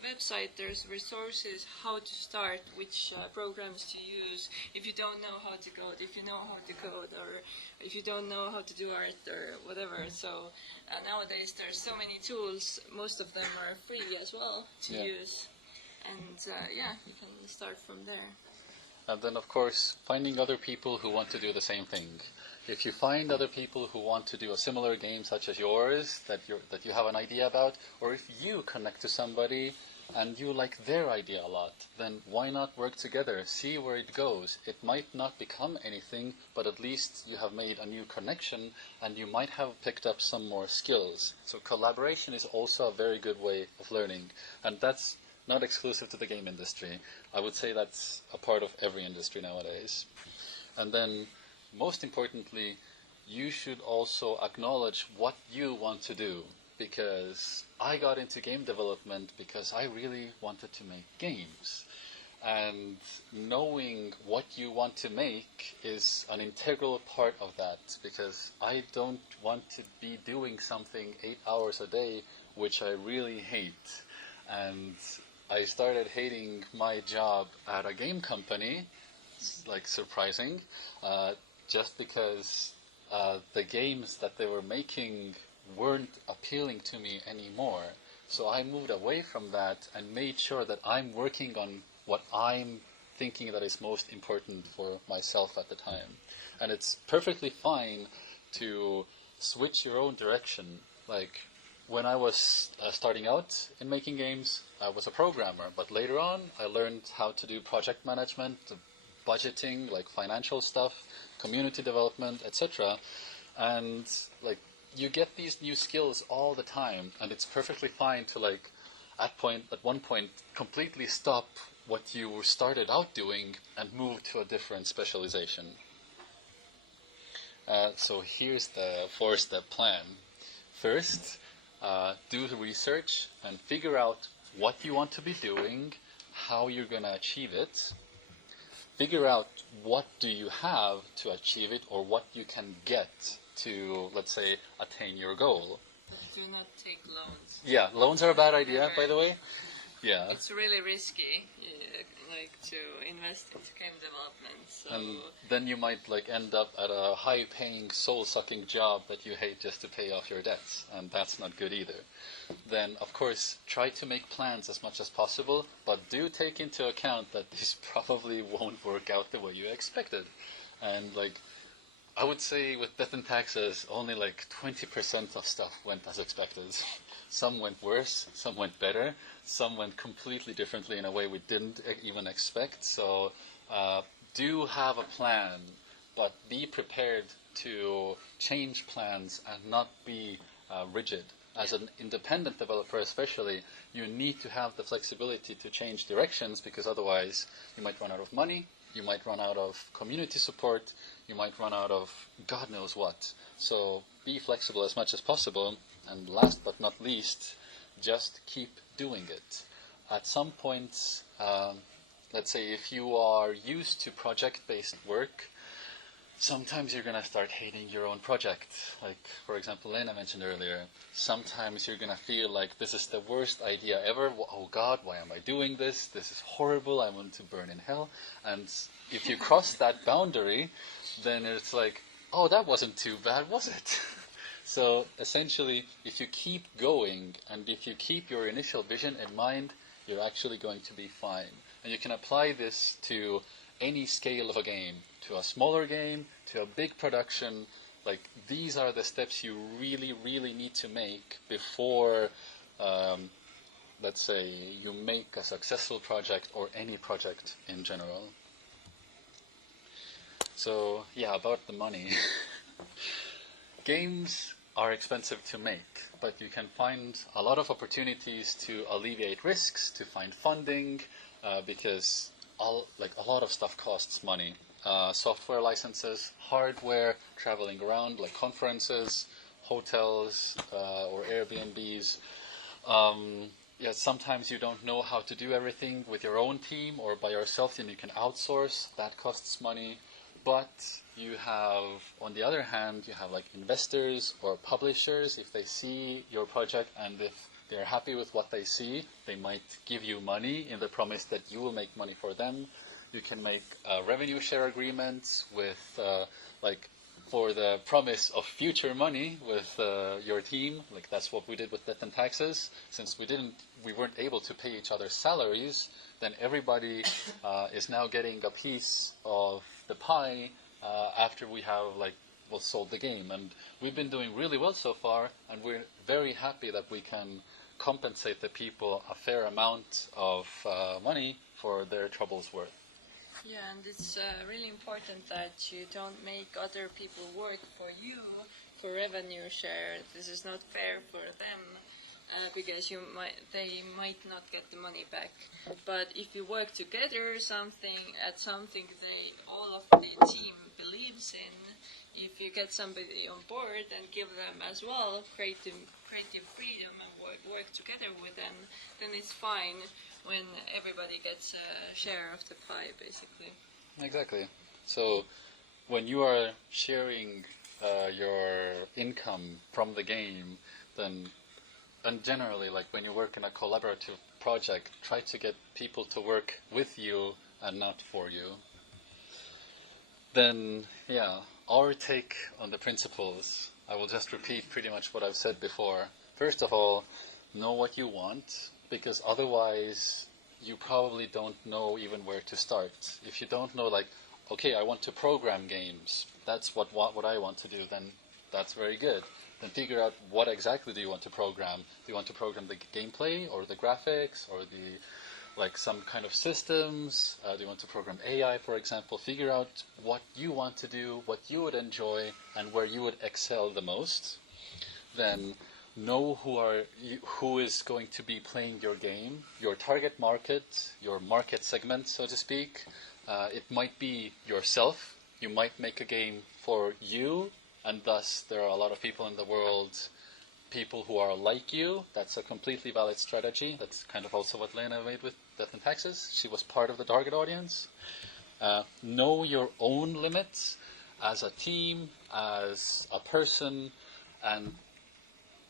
website there's resources how to start, which programs to use. If you don't know how to code, if you know how to code, or if you don't know how to do art or whatever. So nowadays there's so many tools. Most of them are free as well to use, and you can start from there. And then, of course, finding other people who want to do the same thing. If you find other people who want to do a similar game such as yours, that you have an idea about, or if you connect to somebody and you like their idea a lot, then why not work together, see where it goes. It might not become anything, but at least you have made a new connection and you might have picked up some more skills. So collaboration is also a very good way of learning, and that's not exclusive to the game industry. I would say that's a part of every industry nowadays. And then, most importantly, you should also acknowledge what you want to do. Because I got into game development because I really wanted to make games. And knowing what you want to make is an integral part of that. Because I don't want to be doing something 8 hours a day, which I really hate. And I started hating my job at a game company, like surprising, just because the games that they were making weren't appealing to me anymore. So I moved away from that and made sure that I'm working on what I'm thinking that is most important for myself at the time. And it's perfectly fine to switch your own direction. Like, when I was starting out in making games, I was a programmer, but later on I learned how to do project management, budgeting, like financial stuff, community development, etc. And like, you get these new skills all the time, and it's perfectly fine to like at one point completely stop what you started out doing and move to a different specialization. So here's the 4-step plan. First, do the research and figure out what you want to be doing, how you're going to achieve it. Figure out what do you have to achieve it, or what you can get to, let's say, attain your goal. Do not take loans. Yeah, loans are a bad idea, by the way. Yeah. It's really risky, like to invest into game development. So. And then you might like end up at a high-paying, soul-sucking job that you hate just to pay off your debts, and that's not good either. Then, of course, try to make plans as much as possible, but do take into account that this probably won't work out the way you expected. And like, I would say with Death and Taxes, only like 20% of stuff went as expected. Some went worse, some went better, some went completely differently in a way we didn't even expect. So do have a plan, but be prepared to change plans and not be rigid. As an independent developer especially, you need to have the flexibility to change directions, because otherwise you might run out of money, you might run out of community support, you might run out of God knows what. So be flexible as much as possible, and last but not least, just keep doing it. At some point, let's say if you are used to project-based work, sometimes you're going to start hating your own project. Like, for example, Lena mentioned earlier, sometimes you're going to feel like this is the worst idea ever. Oh God, why am I doing this? This is horrible. I want to burn in hell. And if you cross that boundary, then it's like, oh, that wasn't too bad, was it? So essentially, if you keep going and if you keep your initial vision in mind, you're actually going to be fine. And you can apply this to any scale of a game, to a smaller game, to a big production. Like, these are the steps you really, really need to make before, let's say, you make a successful project or any project in general. So, yeah, about the money. Games are expensive to make, but you can find a lot of opportunities to alleviate risks, to find funding, because a lot of stuff costs money. Software licenses, hardware, traveling around, like conferences, hotels, or Airbnbs. Sometimes you don't know how to do everything with your own team or by yourself, and you can outsource. That costs money. But you have, on the other hand, you have like investors or publishers. If they see your project and if They're happy with what they see. They might give you money in the promise that you will make money for them. You can make revenue share agreements with, like, for the promise of future money with your team. Like, that's what we did with Death and Taxes. Since we weren't able to pay each other salaries, then everybody is now getting a piece of the pie after we have, like, sold the game. And we've been doing really well so far, and we're very happy that we can compensate the people a fair amount of money for their troubles worth. Yeah, and it's really important that you don't make other people work for you for revenue share. This is not fair for them because they might not get the money back. But if you work together at something all of the team believes in, if you get somebody on board and give them as well creative freedom and work together with them, then it's fine when everybody gets a share of the pie, basically. Exactly. So when you are sharing your income from the game, then, and generally, like when you work in a collaborative project, try to get people to work with you and not for you. Then, yeah, our take on the principles, I will just repeat pretty much what I've said before. First of all, know what you want, because otherwise you probably don't know even where to start. If you don't know, like, okay, I want to program games, that's what I want to do, then that's very good. Then figure out what exactly do you want to program. Do you want to program the gameplay or the graphics or some kind of systems? Do you want to program AI, for example? Figure out what you want to do, what you would enjoy, and where you would excel the most. Then know who is going to be playing your game, your target market, your market segment, so to speak. It might be yourself. You might make a game for you, and thus there are a lot of people in the world, people who are like you. That's a completely valid strategy. That's kind of also what Lena made with Death and Taxes. She was part of the target audience. Know your own limits as a team, as a person, and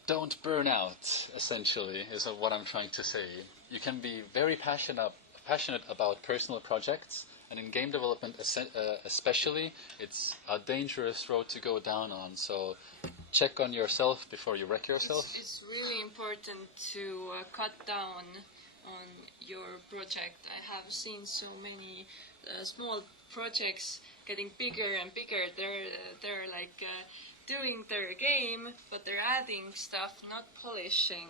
don't burn out, essentially, is what I'm trying to say. You can be very passionate about personal projects, and in game development especially, it's a dangerous road to go down on. So check on yourself before you wreck yourself. It's really important to cut down on your project. I have seen so many small projects getting bigger and bigger. They're like doing their game, but they're adding stuff, not polishing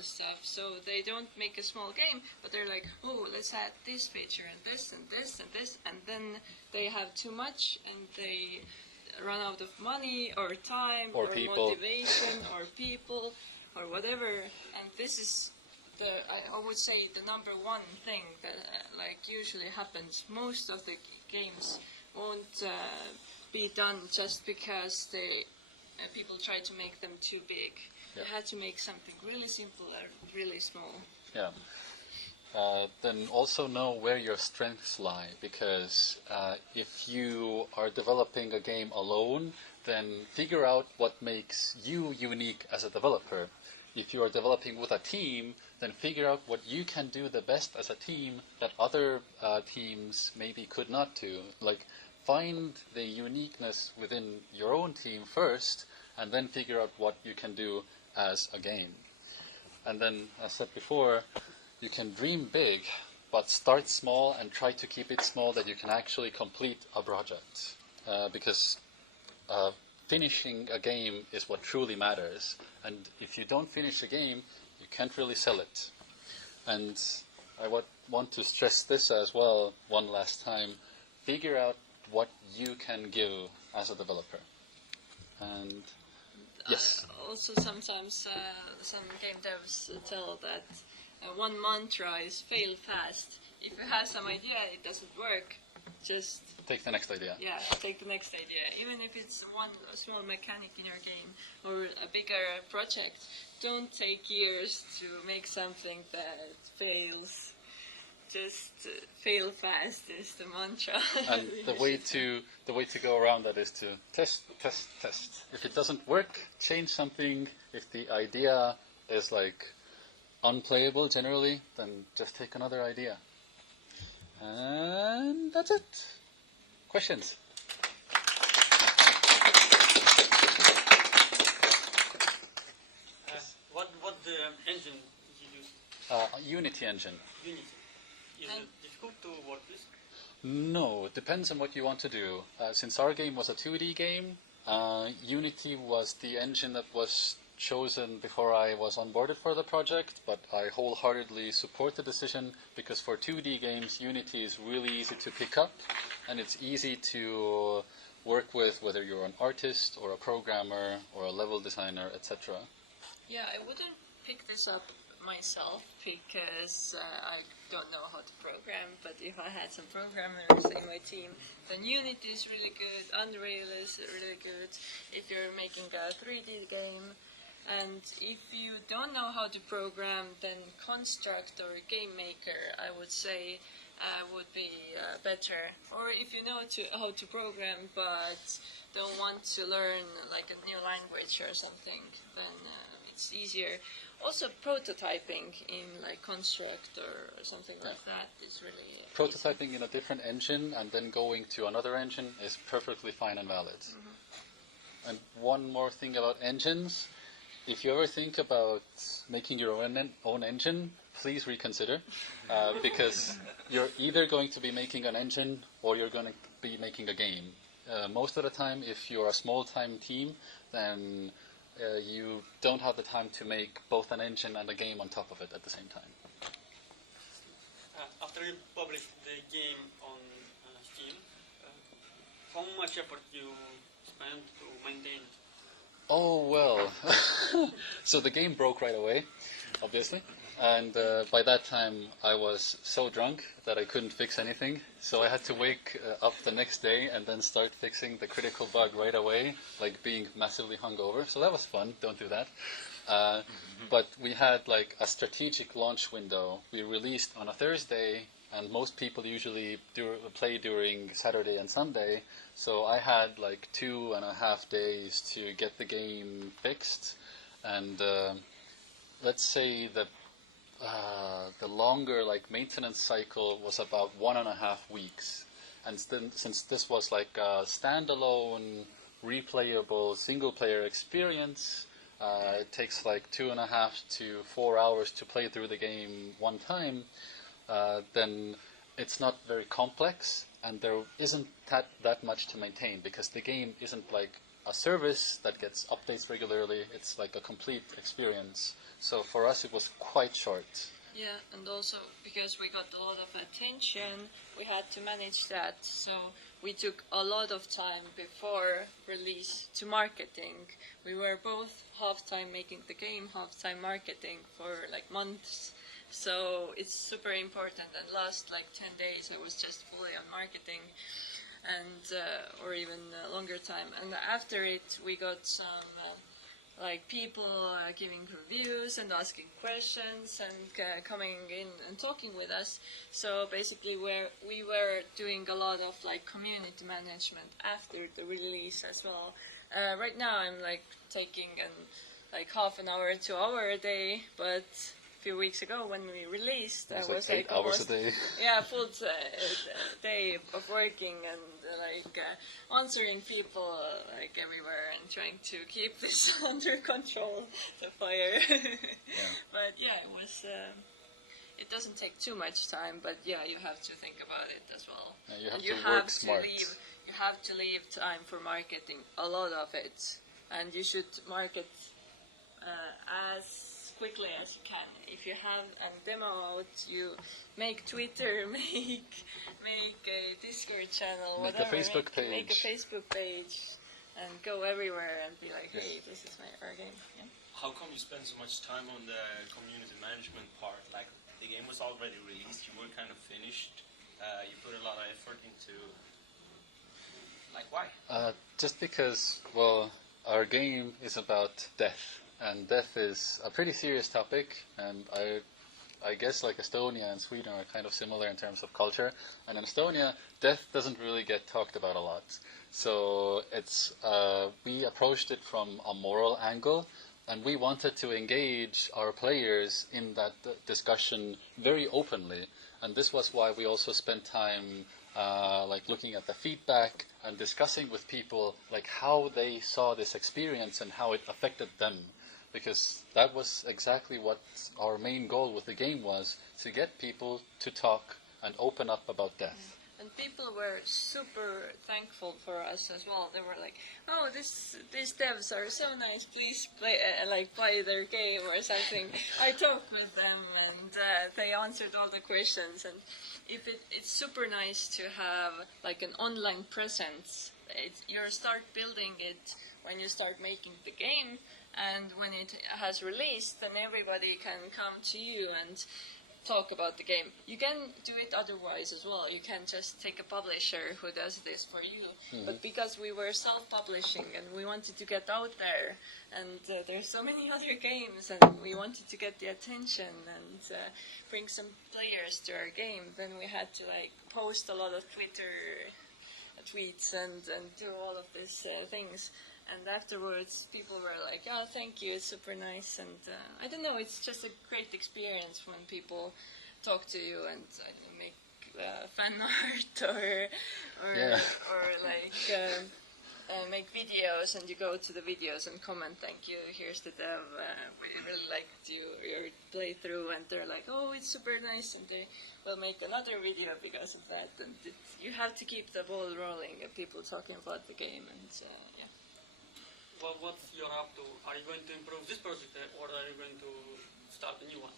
stuff. So they don't make a small game, but they're like, oh, let's add this feature and this and this and this, and then they have too much and they run out of money or time or motivation or people or whatever. And this is I would say the number one thing that usually happens. Most of the games won't be done just because people try to make them too big. Yeah. You have to make something really simple and really small. Yeah. Then also know where your strengths lie, because if you are developing a game alone, then figure out what makes you unique as a developer. If you are developing with a team, then figure out what you can do the best as a team that other teams maybe could not do. Like, find the uniqueness within your own team first, and then figure out what you can do as a game. And then, as I said before, you can dream big, but start small and try to keep it small that you can actually complete a project. Because finishing a game is what truly matters. And if you don't finish a game, you can't really sell it. And I want to stress this as well one last time. Figure out what you can give as a developer. And yes. Also, sometimes some game devs tell that one mantra is fail fast. If you have some idea, it doesn't work, just take the next idea. Yeah, take the next idea. Even if it's a small mechanic in your game or a bigger project, don't take years to make something that fails. Just fail fast is the mantra. And the way to go around that is to test. If it doesn't work, change something. If the idea is unplayable generally, then just take another idea. And that's it. Questions? What engine did you use? Unity engine. Unity. Is it difficult to work with? No, it depends on what you want to do. Since our game was a 2D game, Unity was the engine that was chosen before I was onboarded for the project, but I wholeheartedly support the decision because for 2D games, Unity is really easy to pick up and it's easy to work with whether you're an artist or a programmer or a level designer, etc. Yeah, I wouldn't pick this up myself because I don't know how to program, but if I had some programmers in my team, then Unity is really good, Unreal is really good if you're making a 3D game. And if you don't know how to program, then Construct or Game Maker, I would say, would be better. Or if you know how to program but don't want to learn like a new language or something, then it's easier. Also, prototyping in like Construct or something like that is really Prototyping easy. in a different engine and then going to another engine is perfectly fine and valid. Mm-hmm. And one more thing about engines. If you ever think about making your own engine, please reconsider, because you're either going to be making an engine or you're going to be making a game. Most of the time, if you're a small-time team, then you don't have the time to make both an engine and a game on top of it at the same time. After you published the game on Steam, how much effort you spent to maintain it? Oh, well. So the game broke right away, obviously. And by that time, I was so drunk that I couldn't fix anything. So I had to wake up the next day and then start fixing the critical bug right away, like being massively hungover. So that was fun. Don't do that. But we had like a strategic launch window. We released on a Thursday, and most people usually play during Saturday and Sunday. So I had like 2.5 days to get the game fixed. And let's say that the longer like maintenance cycle was about 1.5 weeks. And then, since this was like a standalone, replayable single-player experience, it takes like 2.5 to 4 hours to play through the game one time. Then it's not very complex, and there isn't that much to maintain because the game isn't like a service that gets updates regularly. It's like a complete experience. So for us, it was quite short. Yeah, and also because we got a lot of attention, we had to manage that. So we took a lot of time before release to marketing. We were both half-time making the game, half-time marketing for like months. So it's super important. And last like 10 days, I was just fully on marketing, and or even longer time. And after it, we got some like people giving reviews and asking questions and coming in and talking with us. So basically, we were doing a lot of like community management after the release as well. Right now, I'm like taking like half an hour to hour a day, but few weeks ago when we released, I was like 8 hours a day. Yeah, full day of working and like answering people like everywhere and trying to keep this under control, the fire. But yeah, it was. It doesn't take too much time, but yeah, you have to think about it as well. Yeah, you have to work smart. You have to leave time for marketing, a lot of it, and you should market as quickly as you can. If you have a demo out, you make Twitter, make a Discord channel, make whatever. A Facebook page. Make a Facebook page, and go everywhere and be like, hey, this is our game. Yeah. How come you spend so much time on the community management part? Like, the game was already released, you were kind of finished, you put a lot of effort into, like, why? Just because, well, our game is about death. And death is a pretty serious topic, and I guess like Estonia and Sweden are kind of similar in terms of culture. And in Estonia, death doesn't really get talked about a lot. So it's we approached it from a moral angle, And we wanted to engage our players in that discussion very openly. And this was why we also spent time like looking at the feedback and discussing with people like how they saw this experience and how it affected them. Because that was exactly what our main goal with the game was, to get people to talk and open up about death. And people were super thankful for us as well. They were like, "Oh, these devs are so nice. Please play their game or something." I talked with them, and they answered all the questions. And it's super nice to have like an online presence. You start building it when you start making the game, and when it has released, then everybody can come to you and talk about the game. You can do it otherwise as well. You can just take a publisher who does this for you. But because we were self-publishing and we wanted to get out there, and there's so many other games, and we wanted to get the attention and bring some players to our game, then we had to like post a lot of Twitter tweets and do all of these things. And afterwards, people were like, "Oh, thank you, it's super nice." And I don't know, it's just a great experience when people talk to you and make fan art or like make videos, and you go to the videos and comment, "Thank you, here's the dev, we really liked your playthrough," and they're like, "Oh, it's super nice," and they will make another video because of that. And you have to keep the ball rolling, people talking about the game, and yeah. Well, what's your up to? Are you going to improve this project, or are you going to start a new one?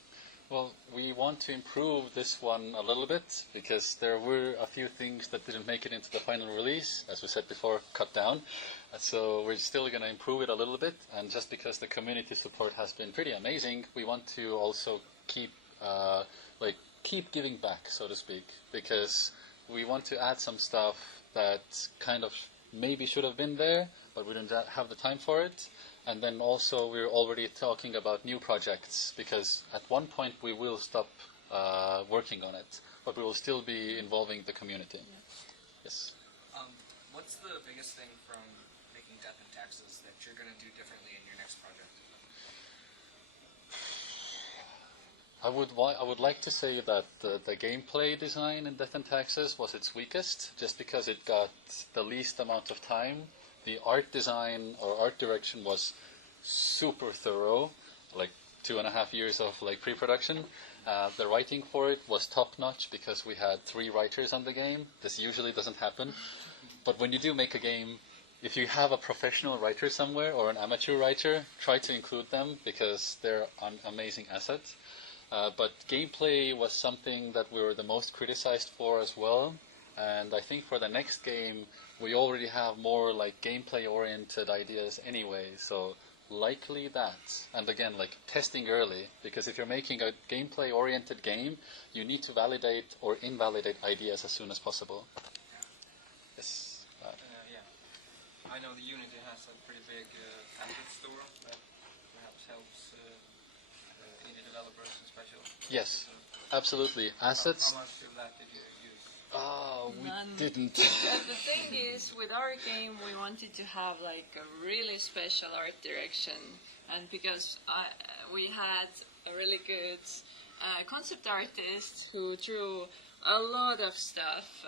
Well, we want to improve this one a little bit, because there were a few things that didn't make it into the final release, as we said before, cut down. So we're still going to improve it a little bit, and just because the community support has been pretty amazing, we want to also keep giving back, so to speak, because we want to add some stuff that kind of maybe should have been there, but we didn't have the time for it. And then also we're already talking about new projects, because at one point we will stop working on it, but we will still be involving the community. Yes. What's the biggest thing from making Death and Taxes that you're going to do differently in your next project? I would like to say that the gameplay design in Death and Taxes was its weakest, just because it got the least amount of time. The art design or art direction was super thorough, like 2.5 years of like pre-production. The writing for it was top-notch, because we had 3 writers on the game. This usually doesn't happen. But when you do make a game, if you have a professional writer somewhere or an amateur writer, try to include them, because they're an amazing asset. But gameplay was something that we were the most criticized for as well. And I think for the next game, we already have more like gameplay-oriented ideas anyway, so likely that. And again, like testing early, because if you're making a gameplay-oriented game, you need to validate or invalidate ideas as soon as possible. Yes. Yeah. I know the Unity has a pretty big asset store that perhaps helps indie developers especially. Yes, absolutely. Assets. How much of that did you use? We None. didn't. The thing is, with our game, we wanted to have like a really special art direction, and because we had a really good concept artist who drew a lot of stuff,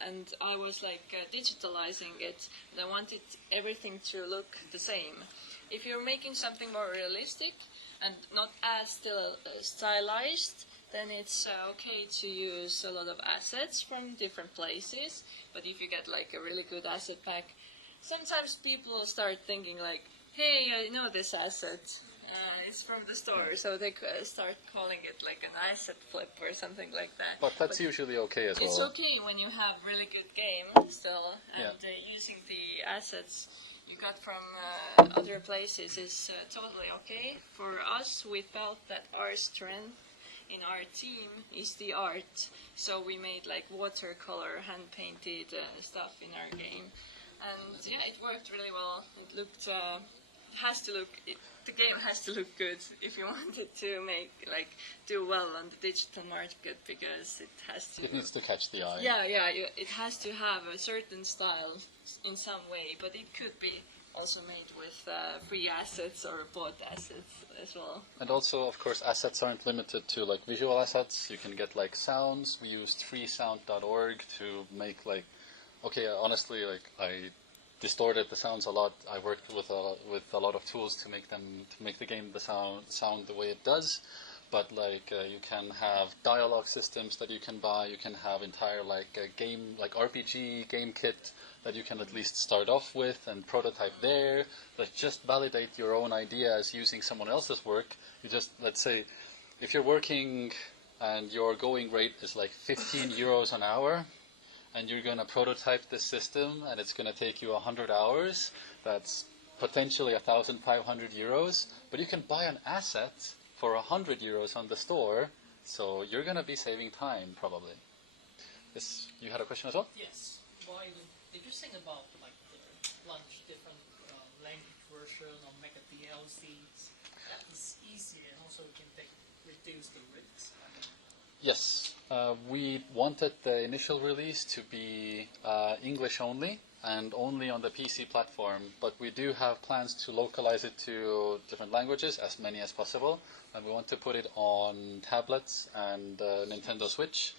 and I was like digitalizing it, and I wanted everything to look the same. If you're making something more realistic and not as still stylized, then it's okay to use a lot of assets from different places. But if you get like a really good asset pack, sometimes people start thinking like, "Hey, I know this asset. It's from the store," so they start calling it like an asset flip or something like that. But that's usually okay as well. It's okay when you have really good game still, and using the assets you got from other places is totally okay. For us, we felt that our strength in our team is the art, so we made like watercolor, hand-painted stuff in our game, and yeah, it worked really well. It looked, the game has to look good if you want it to do well on the digital market, because it has to. It needs to catch the eye. Yeah, it has to have a certain style in some way, but it could be also made with free assets or bought assets as well. And also, of course, assets aren't limited to like visual assets. You can get like sounds. We used freesound.org to make like, okay, honestly, like I distorted the sounds a lot. I worked with a lot of tools to make the game sound the way it does. But like you can have dialogue systems that you can buy. You can have entire like game like RPG game kit that you can at least start off with and prototype there. Like just validate your own ideas using someone else's work. You just, let's say, if you're working and your going rate is like 15 euros an hour, and you're going to prototype this system and it's going to take you 100 hours, that's potentially 1,500 euros, but you can buy an asset for 100 euros on the store, so you're going to be saving time probably. Yes, you had a question as well? Yes. Why did you think about like launch different language version or make a DLCs? That is easy and also can reduce the risks. Yes, we wanted the initial release to be English only and only on the PC platform, but we do have plans to localize it to different languages, as many as possible, and we want to put it on tablets and Nintendo Switch.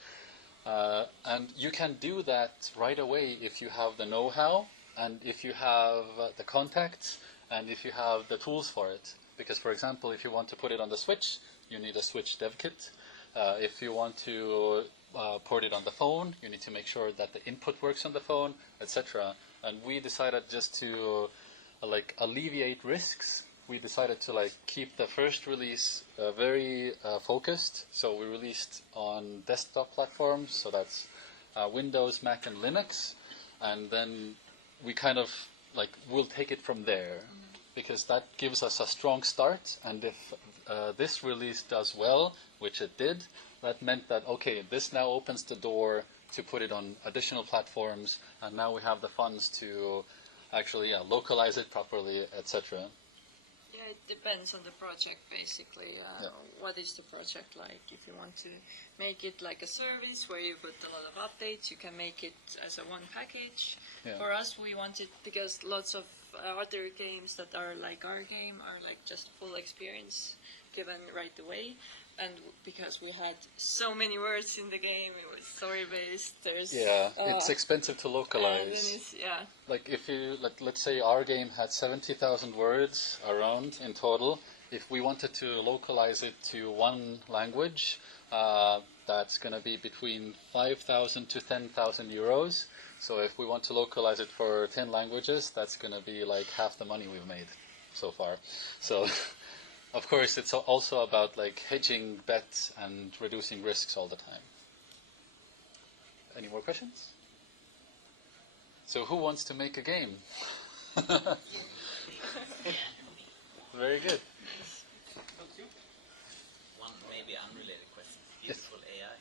And you can do that right away if you have the know-how and if you have the contacts and if you have the tools for it. Because, for example, if you want to put it on the Switch, you need a Switch dev kit. If you want to port it on the phone, you need to make sure that the input works on the phone, etc. And we decided just to like alleviate risks. We decided to like keep the first release very focused. So we released on desktop platforms, so that's Windows, Mac, and Linux. And then we kind of like we'll take it from there, because that gives us a strong start. And if this release does well, which it did, that meant that, okay, this now opens the door to put it on additional platforms, and now we have the funds to actually localize it properly, etc. Yeah, it depends on the project, basically. What is the project like? If you want to make it like a service where you put a lot of updates, you can make it as a one package. Yeah. For us, we wanted, because lots of other games that are like our game are like just full experience given right away. And because we had so many words in the game, it was story-based. It's expensive to localize. Like if you let's say our game had 70,000 words around in total. If we wanted to localize it to one language, that's going to be between 5,000 to 10,000 euros. So if we want to localize it for 10 languages, that's going to be like half the money we've made so far. So. Of course, it's also about like hedging bets and reducing risks all the time. Any more questions? So who wants to make a game? Very good. One maybe unrelated question. Beautiful AI.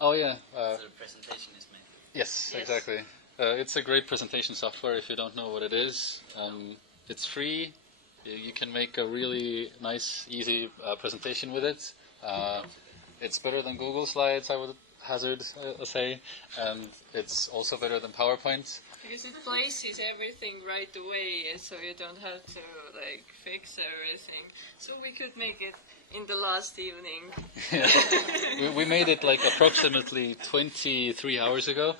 Oh yeah. So the presentation is made. Yes, exactly. It's a great presentation software if you don't know what it is. It's free. You can make a really nice, easy presentation with it. It's better than Google Slides, I would hazard say, and it's also better than PowerPoint. Because it places everything right away, so you don't have to like fix everything. So we could make it in the last evening. we made it like approximately 23 hours ago.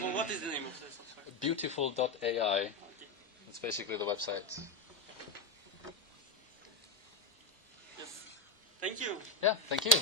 Well, what is the name of the software? Beautiful.ai. It's basically the website. Yes. Thank you. Yeah, thank you.